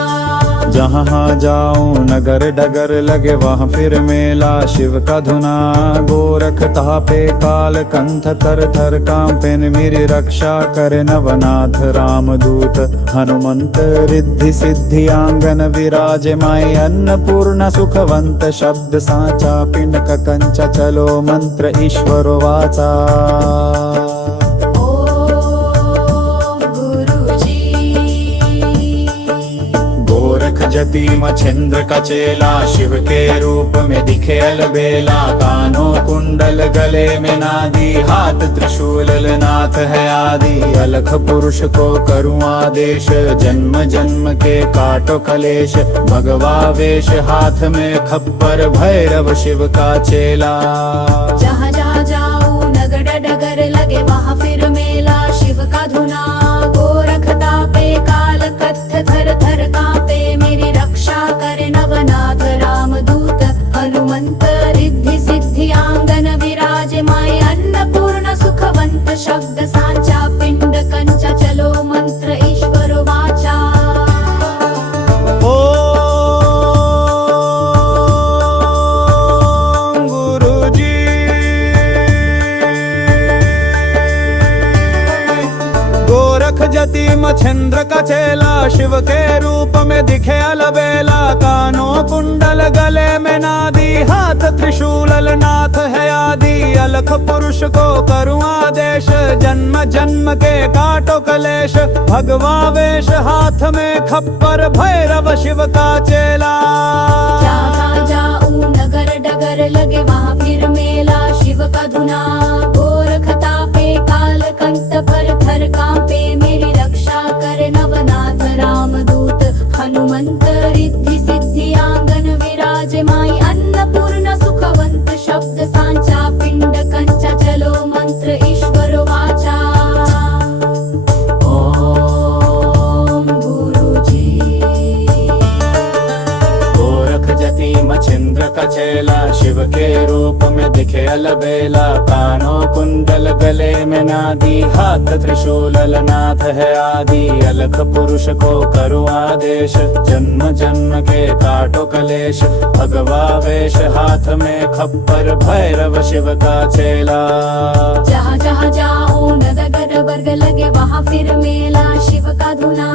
जहाँ जाऊं नगर डगर लगे वहाँ फिर मेला शिव का धुना गोरखता पे काल कंठ थर थर कांपे मेरी रक्षा करे नवनाथ रामदूत हनुमंत रिद्धि सिद्धि आंगन विराजे माई अन्नपूर्ण सुखवंत शब्द साचा पिंडक कंचा चलो मंत्र ईश्वर वाचा जति मच्छिंद्र का चेला शिव के रूप में दिखे अलबेला कानों कुंडल गले में नादी हाथ त्रिशूल नाथ है आदि अलख पुरुष को करूँ आदेश जन्म जन्म के काटो कलेश भगवा वेश हाथ में खप्पर भैरव शिव का चेला जहाँ जहाँ जाऊँ नगर डगर लगे वहाँ फिर मेला शिव का धुना गोरखता पे काल कत्थ थर थर कांपे मेरी रक्षा करे नवनाथ रामदूत हनुमंत रिद्धि सिद्धि आंगन विराजे माय अन्नपूर्ण सुखवंत शब्द सांचा पिंड कंचा चलो मंत्र ईश्वर वाचा जति मच्छिंद्र का चेला शिव के रूप में दिखे अलबेला कानों कुंडल गले में नादी हाथ त्रिशूल नाथ है आदि अलख पुरुष को करूँ आदेश जन्म जन्म के काटो कलेश भगवा वेश हाथ में खप्पर भैरव शिव का चेला जहाँ जाऊँ नगर डगर लगे वहाँ फिर मेला शिव का धुना गोरखता पे काल कंठ पर थर कांपे मेरी रक्षा करे नवनाथ रामदूत हनुमंत रिद्धि सिद्धि आंगन विराजे माई अन्नपूर्ण सुखवंत शब्द सांचा पिंड कंचा चलो मंत्र ईश्वर वाचा ओम गुरुजी गोरख जति मच्छिंद्र का चेला शिव के रूप में दिखे अलबेला कानों कुंडल गले में नादी हाथ त्रिशूल नाथ है आदि अलख पुरुष को करूँ आदेश जन्म जन्म के काटो कलेश भगवा वेश हाथ में खप्पर भैरव शिव का चेला जहाँ जहाँ जाऊँ नगर वर्ग लगे वहाँ फिर मेला शिव का धुना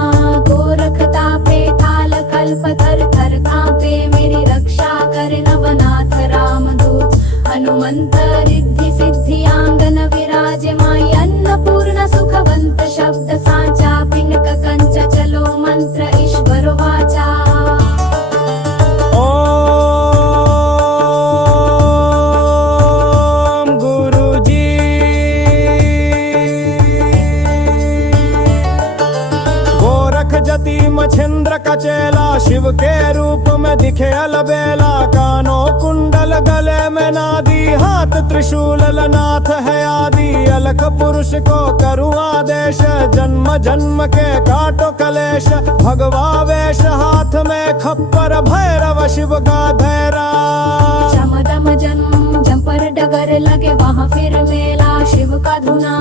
गोरखता पे थाल कल्प थर थर कांपे मेरी रक्षा करे नवनाथ रामदूत हनुमंत रिद्धि सिद्धि आंगन विराजे माई अन्नपूर्ण सुखवंत शब्द सांचा पिंड कंचा चलो मंत्र ईश्वर वाचा मच्छिंद्र का चेला शिव के रूप में दिखे अलबेला कानों कुंडल गले में नादी हाथ त्रिशूल नाथ है आदि अलख पुरुष को करूँ आदेश जन्म जन्म के काटो कलेश भगवा वेश हाथ में खप्पर भैरव शिव का धैरा चम दम जम जंपर डगर लगे वहाँ फिर मेला शिव का धुना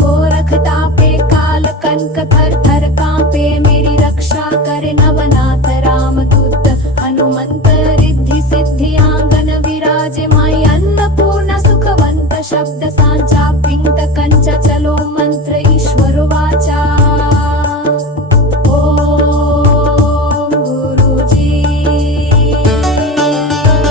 गोरखता पे काल कनक थर थर कांपे मेरी रक्षा करे नवनाथ रामदूत हनुमंत रिद्धि सिद्धि आंगन विराजे माई अन्नपूर्ण सुखवंत शब्द सांचा पिंड कंचा चलो मंत्र ईश्वर वाचा ओम गुरुजी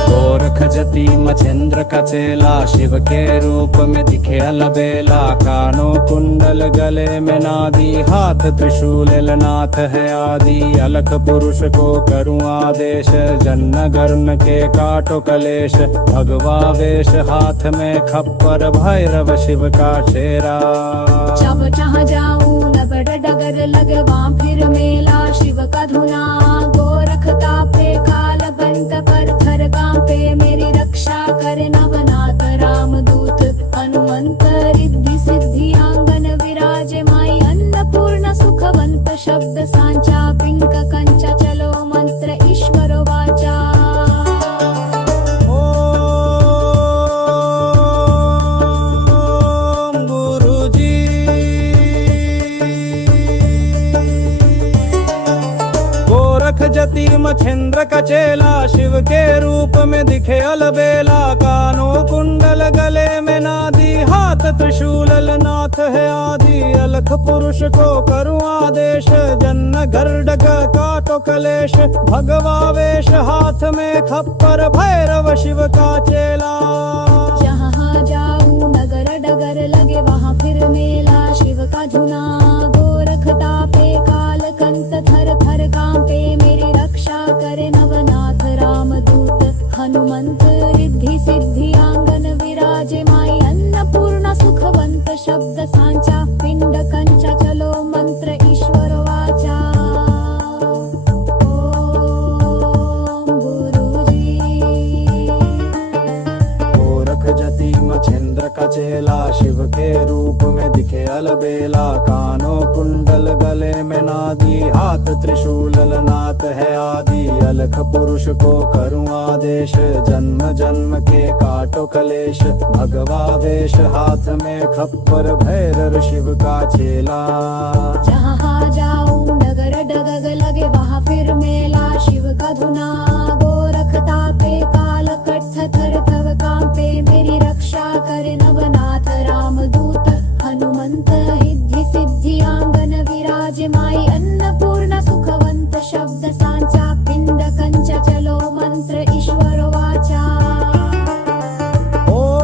गोरख जति मच्छिंद्र का चेला शिव के रूप में दिखे अलबेला कानों कुंडल गले में नादी हाथ त्रिशूल नाथ है आदि अलख पुरुष को करूँ आदेश जन्म गर्म के काटो कलेश भगवा वेश हाथ में खप्पर भैरव शिव का चेहरा जब जहाँ जाऊँ नगर डगर लगे वहाँ फिर मेला शिव का धुना गोरखता पे काल बंत पर थर कांपे मेरी रक्षा करे नवनाथ रामदूत हनुमंत रिद्धि सिद्धि आंगन विराजे माई मच्छिंद्र का चेला शिव के रूप में दिखे अलबेला, कानों कुंडल गले में नादी, हाथ त्रिशूल नाथ है आदि। अलख पुरुष को करूँ आदेश, जन्म गर्डग काटो कलेश। भगवा वेश हाथ में खप्पर, भैरव शिव का चेला। जहाँ जाऊं नगर डगर लगे वहाँ फिर मेला, शिव का धुना गोरख तापे, काल कंत थर थर कांपे, मेरी रक्षा करे नवनाथ रामदूत। हनुमंत रिद्धि सिद्धि आंगन विराजे, माई अन्नपूर्णा सुखवंत शब्द सांचा, पिंड कंचा चलो मंत्र ईश्वर वाचा। ओम गुरुजी। गोरख जति मच्छिंद्र का चेला शिव के रूप में दिखे अलबेला, कानों कुंडल गले में नादी, हाथ त्रिशूल नाथ है आदि। अलख पुरुष को करूँ आदेश, जन्म जन्म के काटो कलेश। भगवा वेश हाथ में खप्पर, भैरव शिव का चेला। जहाँ जाऊं नगर डगग लगे वहाँ फिर मेला, शिव का धुना गोरख तापे, काल कट्ठ थर थर कांपे, मेरी रक्षा करे नवनाथ रामदूत। हनुमंत रिद्धि सिद्धि आंगन विराजे, माई अन्नपूर्णा सुखवंत शब्द सांचा, पिंड कंचा चलो मंत्र ईश्वर वाचा। ओम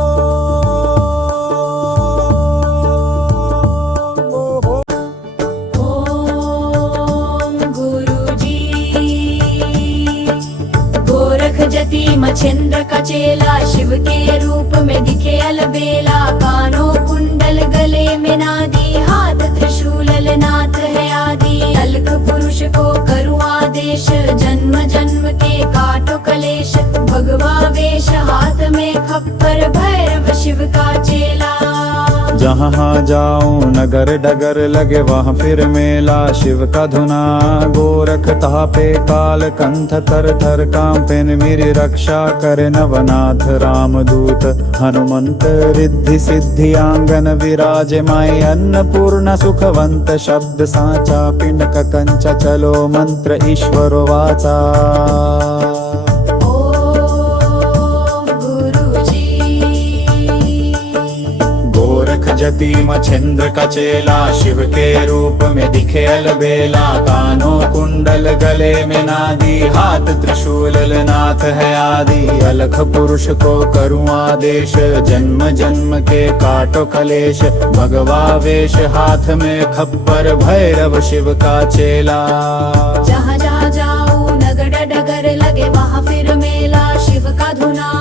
गुरुजी। गोरख जति मच्छिंद्र का चेला शिव के रूप में दिखे अलबेला, कानों कुंडल गले में नादी, हाथ त्रिशूल नाथ है आदि। अलख पुरुष को करूँ आदेश, जन्म जन्म के काटो कलेश। भगवा वेश हाथ में खप्पर, भैरव शिव का चेला। जहाँ जाऊं नगर डगर लगे वहाँ फिर मेला, शिव का धुना गोरख तापे, काल कंठ थर थर कांपे, मेरी रक्षा करे नवनाथ रामदूत। हनुमंत रिद्धि सिद्धि आंगन विराजे, माई अन्नपूर्णा सुखवंत शब्द सांचा, पिंड का कंचा चलो मंत्र ईश्वर वाचा। जति मच्छिंद्र का चेला शिव के रूप में दिखे अलबेला, कानों कुंडल गले में नादी, हाथ त्रिशूल नाथ है आदि। अलख पुरुष को करूँ आदेश, जन्म जन्म के काटो कलेश। भगवा वेश हाथ में खप्पर, भैरव शिव का चेला। जहाँ जहाँ जाऊं नगर डगर लगे वहाँ फिर मेला, शिव का धुना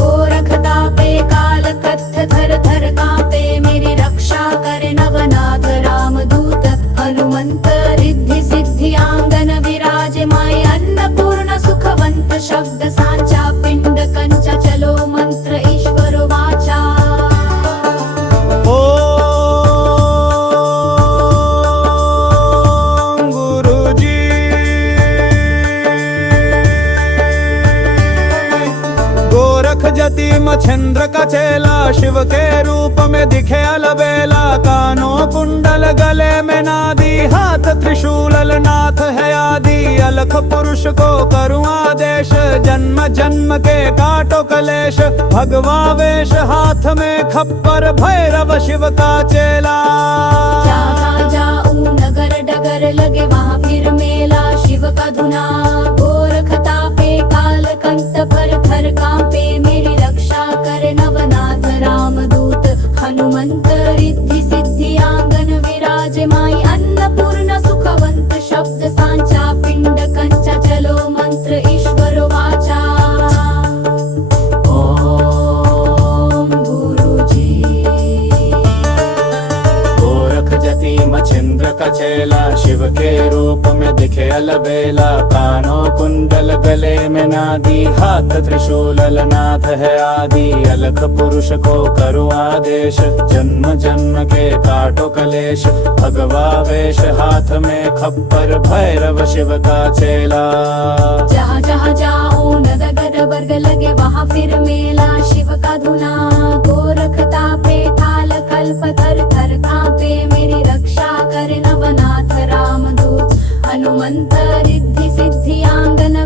गोरख तापे, काल कत्थ थर थर कांपे, मेरी रक्षा करे नवनाथ रामदूत। हनुमंत रिद्धि सिद्धि आंगन विराजे, माई अन्नपूर्णा सुखवंत शब्द सांचा, पिंड कंचा चलो मंत्र ईश्वर वाचा। जति मच्छिंद्र का चेला शिव के रूप में दिखे अलबेला, कानों कुंडल गले में नादी, हाथ त्रिशूल नाथ है आदि। अलख पुरुष को करूँ आदेश, जन्म जन्म के काटो कलेश। भगवा वेश हाथ में खप्पर, भैरव शिव का चेला। जहाँ जाऊं नगर डगर लगे वहाँ फिर मेला, शिव का धुना गोरख तापे, काल कंठ पर थर कांपे, मेरी रक्षा करे नवनाथ रामदूत। हनुमंत रिद्धि सिद्धि आंगन विराजे, माई अन्नपूर्णा सुखवंत शब्द सांचा, पिंड कंचा चलो मंत्र ईश्वर वाचा। ओम गुरुजी। गोरख जति मच्छिंद्र का चेला शिव के रूप में दिखे अलबेला, कानों कुंडल गले में नादी, हाथ त्रिशूल नाथ है आदि। अलख पुरुष को करूँ आदेश, जन्म जन्म के काटो कलेश। भगवा वेश हाथ में खप्पर, भैरव शिव का चेला। जहाँ जहाँ जाऊं नगर बर्ग लगे वहाँ फिर मेला, शिव का धुना गोरख तापे, ताल कल्प थर थर कांपे, मेरी रक्षा करे नवनाथ रामदूत। हनुमंत रिद्धि सिद्धि आंगन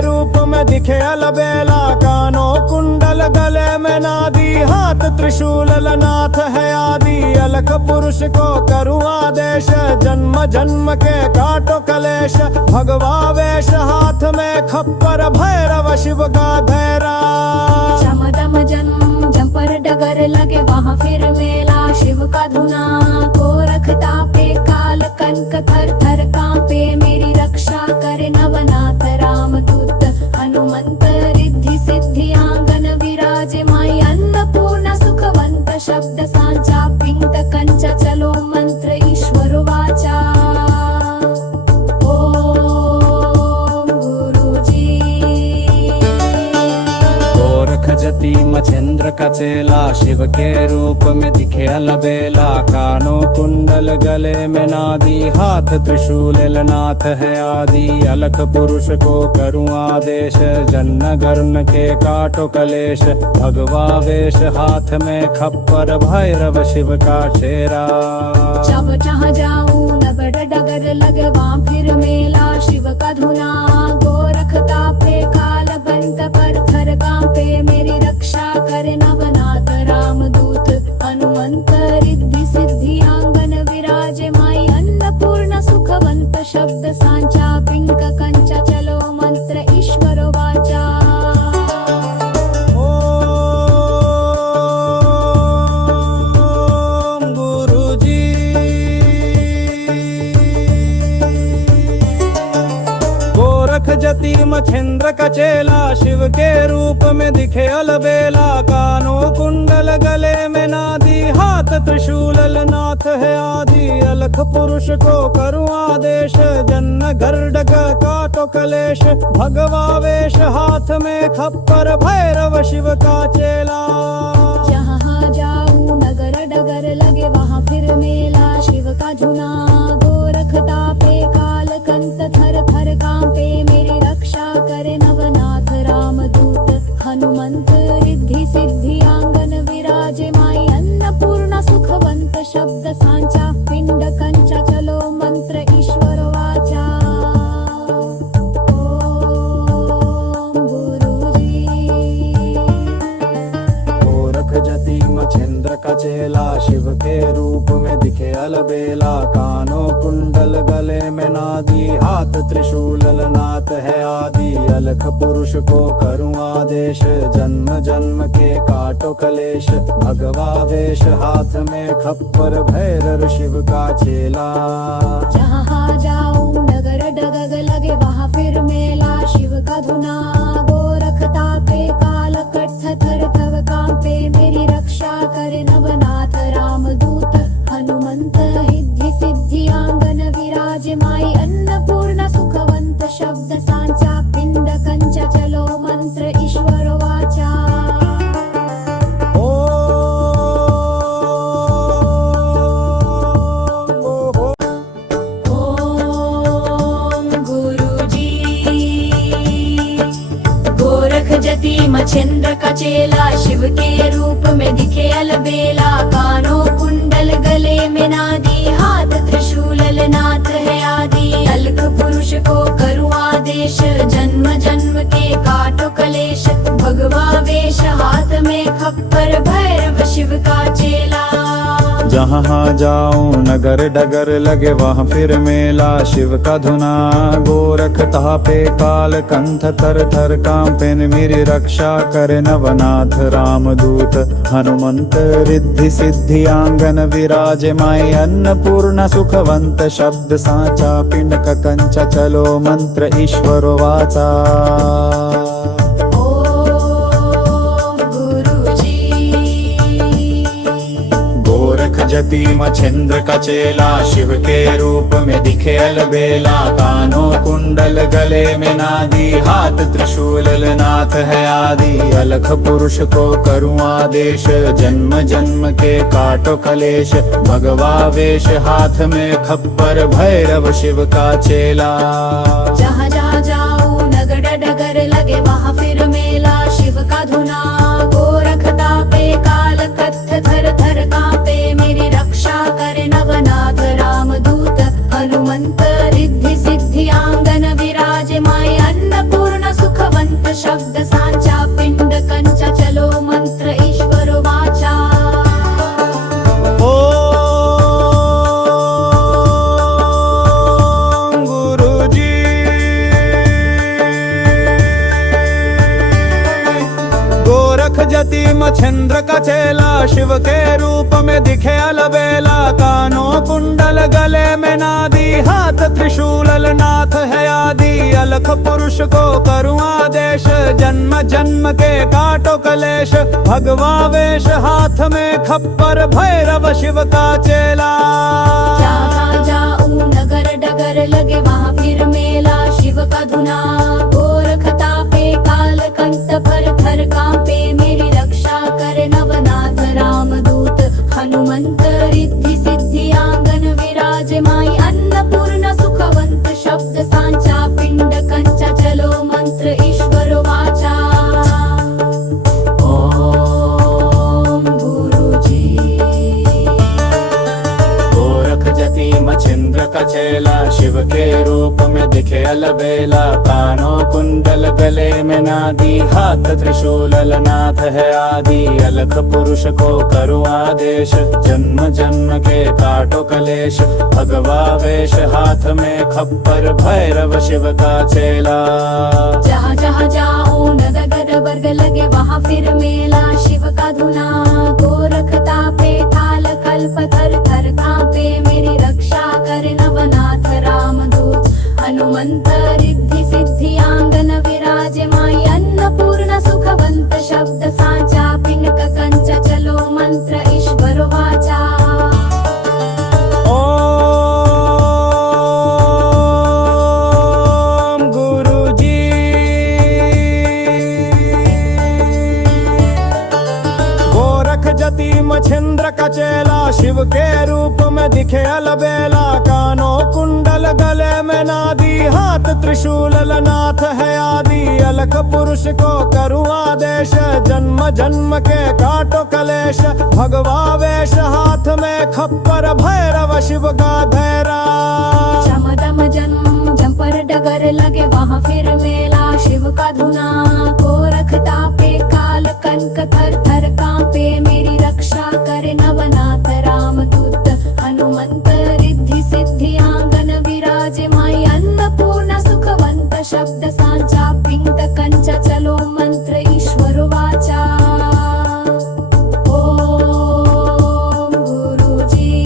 रूप में दिखे अलबेला, कानों कुंडल गले में नादी, हाथ त्रिशूल नाथ है आदि। अलख पुरुष को करूँ आदेश, जन्म जन्म के काटो कलेश। भगवा वेश हाथ में खप्पर, भैरव शिव का धैरा। चम दम जम जम पर डगर लगे वहाँ फिर मेला, शिव का धुना गोरखता पे काल कनक थर थर कांपे। मेरी रक्षा करे नवनाथ रामदूत, हनुमंत रिद्धि सिद्धि आंगन विराजे। माई अन्नपूर्णा सुखवंत शब्द सांचा, पिंड कंच चलो मंत्र ईश्वर वाचा। ओम गुरुजी। गोरख जति मछेंद्र का चेला, शिव के रूप में दिखे अलबेला। कानों कुंडल गले में नादी, हाथ त्रिशूल नाथ है आदि। अलख पुरुष को करूँ आदेश, जन्न गर्म के काटो कलेश। भगवा वेश हाथ में खप्पर, भैरव शिव का चेहरा। जब जहाँ जाऊं नगर डगर लगे वहाँ फिर मेला, शिव का धुना गोरखता पे काल बंत पर थर कांपे। मेरी रक्षा करे नवनाथ रामदूत, हनुमंत रिद्धि सिद्धि आंगन विराजे। माई अन्नपूर्णा सुखवंत शब्द सांचा, पिंक कंचा चलो मंत्र ईश्वर वाचा। ओम गुरुजी। गोरख जति मछेंद्र का चेला, शिव के रूप में दिखे अलबेला। कानों कुंडल गले में नादी, हाथ त्रिशूल नाथ है आदि। अलख पुरुष को करूँ आदेश, जन्न गर्ड काटो कलेश। भगवा वेश हाथ में खप्पर, भैरव शिव का चेला। जहाँ जाऊं नगर डगर लगे वहाँ फिर मेला, शिव का धुना गोरखता पे काल कंत थर थर कांपे। मेरी रक्षा करे नवनाथ रामदूत, हनुमंत रिद्धि सिद्धि आंगन विराजे। माई अन्नपूर्णा सुखवंत शब्द सांचा, पिंड कंचा चलो मंत्र ईश्वर वाचा। ओम गुरुजी। गोरख जति मछेंद्र का चेला, शिव के रूप में दिखे अलबेला। कानों कुंडल गले में नादी, हाथ त्रिशूल नाथ है आदि। अलख पुरुष को करूँ आदेश, जन्म जन्म के काटो कलेश। भगवा वेश हाथ में खप्पर, भैरव शिव का चेला। जहाँ जाऊं नगर डगर लगे वहाँ फिर मेला, शिव का धुना गोरखता पे काल कट्ठ थर थर कांपे। मेरी रक्षा करे नवनाथ रामदूत, हनुमंत रिद्धि सिद्धि आंगन विराजे। माई अन्नपूर्णा सुखवंत शब्द सांचा, पिंड कंचा चलो मंत्र ईश्वर वाचा। जति मछेंद्र का चेला, शिव के रूप में दिखे अलबेला। कानों कुंडल गले में नादी, हाथ त्रिशूल नाथ है आदि। अलख पुरुष को करूँ आदेश, जन्म जन्म के काटो कलेश। भगवा वेश हाथ में खप्पर, भैरव शिव का चेला। जहाँ जाऊं नगर डगर लगे वहाँ फिर मेला, शिव का धुना गोरखता पे काल कंठ थर थर कांपे। मेरी रक्षा करे नवनाथ रामदूत, हनुमंत रिद्धि सिद्धि आंगन विराजे। माई अन्नपूर्णा सुखवंत शब्द सांचा, पिंड कंचा चलो मंत्र ईश्वर वाचा। जति मछेंद्र का चेला, शिव के रूप में दिखे अलबेला। कानों कुंडल गले में नादी, हाथ त्रिशूल नाथ है आदि। अलख पुरुष को करूँ आदेश, जन्म जन्म के काटो कलेश। भगवा वेश हाथ में खप्पर, भैरव शिव का चेला। जहाँ जहाँ जाऊं नगर डगर लगे वहाँ फिर मेला, शिव का धुना गोरखता पे काल कत्थ थर थर कांपे। मेरी रक्षा करे नवनाथ रामदूत, हनुमंत रिद्धि सिद्धि आंगन विराजे। माई अन्नपूर्णा गोरख जति मच्छिंद्र का चेला, शिव के रूप में दिखे अलबेला। कानों कुंडल गले में नादी, हाथ त्रिशूल नाथ है आदि। अलख पुरुष को करूँ आदेश, जन्म जन्म के काटो कलेश। भगवा वेश हाथ में खप्पर, भैरव शिव का चेला। जहाँ जाऊं नगर डगर लगे वहाँ फिर मेला, शिव का धुना गोरख तापे। काल कंठ पर थर कांपे, मेरी रक्षा करे नवनाथ रामदूत। हनुमंत रिद्धि सिद्धि आंगन विराजे माई। अन्नपूर्ण सुखवंत शब्द सांचा, पिंड कंचा चलो मंत्र ईश्वर वाचा। ओम गुरुजी। गोरख जति मच्छिंद्र का चेला, शिव के रूप में दिखे अलबेला। कानों कुंडल गले में नादी, हाथ त्रिशूल नाथ है आदि। अलख पुरुष को करूँ आदेश, जन्म जन्म के काटो कलेश। भगवा वेश हाथ में खप्पर, भैरव शिव का चेला। जहाँ जहाँ जाऊं नगर वर्ग लगे वहाँ फिर मेला, शिव का धुना गोरख तापे। थाल कल्प थर थर कांपे, मेरी रक्षा करे नवनाथ रामदूत। हनुमंत रिद्धि सिद्धि आंगन विराजे माई। अन्नपूर्ण सुखवंत शब्द सांचा, पिंड कंच चलो मंत्र ईश्वर वाचा। मच्छिंद्र का चेला, शिव के रूप में दिखे अलबेला। कानों कुंडल गले में नादी, हाथ त्रिशूल नाथ है आदि। अलख पुरुष को करूँ आदेश, जन्म जन्म के काटो कलेश। भगवा वेश हाथ में खप्पर, भैरव शिव का धैरा। चमदम जन्म जंपर डगर लगे वहाँ फिर मेला, शिव का धुना गोरख तापे। काल कनक थर थर कांपे, मेरी रक्षा करे नवनाथ रामदूत। हनुमंत रिद्धि सिद्धि आंगन विराजे माई। अन्नपूर्ण सुखवंत शब्द सांचा, पिंड कंच चलो मंत्र ईश्वर वाचा। ओम गुरुजी।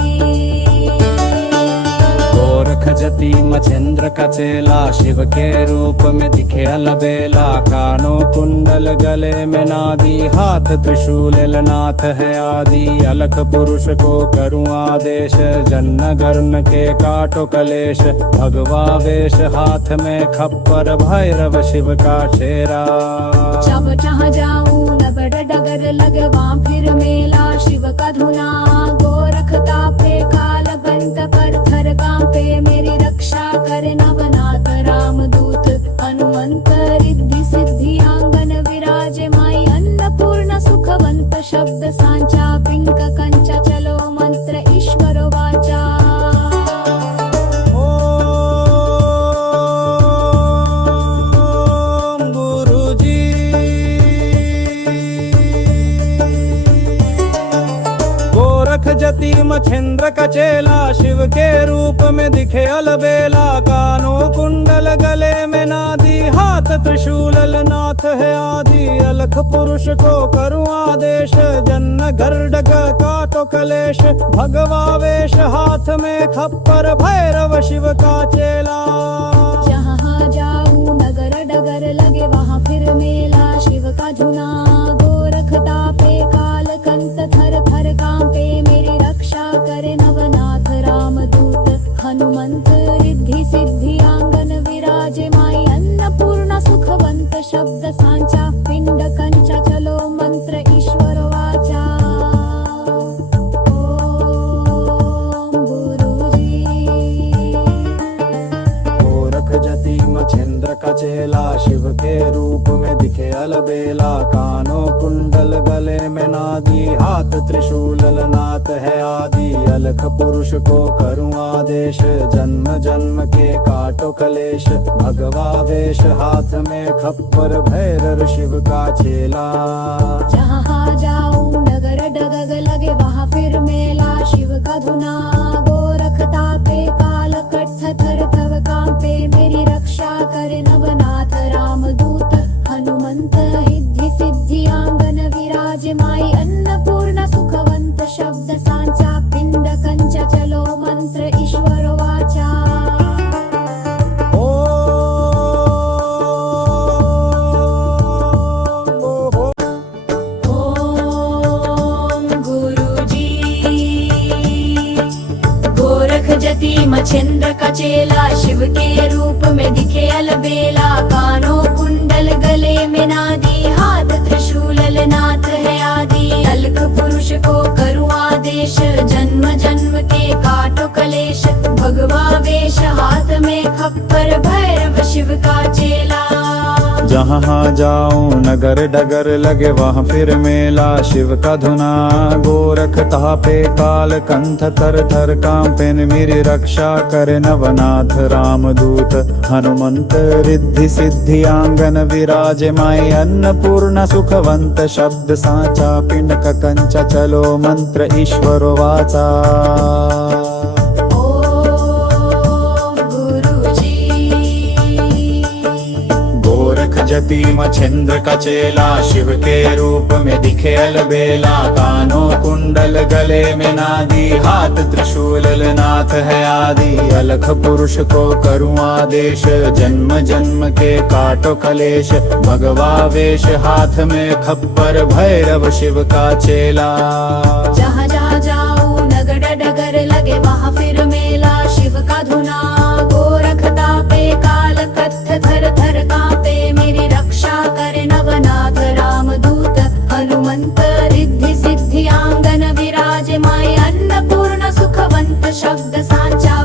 गोरख जति मच्छिंद्र का चेला, शिव के रूप में दिखे अलबेला। कानों कुंडल गले में नादी, हाथ त्रिशूल नाथ है आदि। अलख पुरुष को करूँ आदेश, जन्म गर्म के काटो कलेश। भगवा वेश हाथ में खप्पर, भैरव शिव का चेहरा। जब जहाँ जाऊं नगर डगर लगे वहाँ फिर मेला, शिव का धुना गोरख तापे। काल कंठ पर थर कांपे, मेरी रक्षा करे नवनाथ रामदूत। हनुमंत रिद्धि सिद्धि आंगन विराजे माई। अन्नपूर्ण सुखवंत शब्द सांचा, पिंड कंचा चलो मंत्र ईश्वर वाचा। जति मच्छिंद्र का चेला, शिव के रूप में दिखे अलबेला। कानों कुंडल गले में नादी, हाथ त्रिशूल नाथ है आदि। अलख पुरुष को करूँ आदेश, जन्म गर्डग काटो कलेश। भगवा वेश हाथ में खप्पर, भैरव शिव का चेला। जहाँ जाऊं नगर डगर लगे वहाँ फिर मेला, शिव का धुना गोरख तापे। काल कंठ थर थर कांपे, मेरी रक्षा करे नवनाथ रामदूत। हनुमंत रिद्धि सिद्धि आंगन विराजे माई। अन्नपूर्ण सुखवंत शब्द सांचा, पिंड कंचा चलो मंत्र ईश्वर वाचा। ओम गुरुजी। गोरख जति मच्छिंद्र का चेला, शिव के रूप में दिखे अलबेला। कानों कुंडल गले में नादी, हाथ त्रिशूल नाथ है आदि। अलख पुरुष को करूँ आदेश, जन्म जन्म के काटो कलेश। भगवा वेश हाथ में खप्पर, भैरव शिव का चेला। जहाँ जाऊं नगर डगग लगे वहाँ फिर मेला, शिव का धुना गोरख तापे। काल कट्ठ थर थर कांपे, मेरी रक्षा करे नवनाथ रामदूत। हनुमंत रिद्धि सिद्धि आंगन विराजे माई अन्नपूर्णा सुखवंत शब्द सांचा पिंड कंच चलो मंत्र ईश्वर वाचा ओम गुरुजी गोरख जति मछेंद्र का चेला शिव के रूप में दिखे अलबेला कानों कुंडल गले में नादी हाथ त्रिशूल नाथ है आदि अलख पुरुष को करूँ आदेश जन्म जन्म के काटो कलेश भगवा वेश हाथ में खप्पर भैरव शिव का चेला जहाँ जाऊं नगर डगर लगे वहाँ फिर मेला शिव का धुना गोरख तापे काल कंठ थर थर कांपे मेरी रक्षा करे नवनाथ रामदूत हनुमंत रिद्धि सिद्धि आंगन विराजे माई अन्नपूर्ण सुखवंत शब्द साचा पिंड का कंच चलो मंत्र ईश्वर वाचा जति मछेंद्र का चेला शिव के रूप में दिखे अलबेला कानों कुंडल गले में नादी हाथ त्रिशूल नाथ है आदि अलख पुरुष को करूँ आदेश जन्म जन्म के काटो कलेश भगवा वेश हाथ में खप्पर भैरव शिव का चेला जहाँ जहाँ जाऊं नगर डगर लगे वहाँ फिर मेला शिव का धुना गोरख तापे काल कत्थ थर थर कांपे मेरी रक्षा करे नवनाथ रामदूत हनुमंत रिद्धि सिद्धि आंगन विराजे माई अन्नपूर्ण सुखवंत शब्द सांचा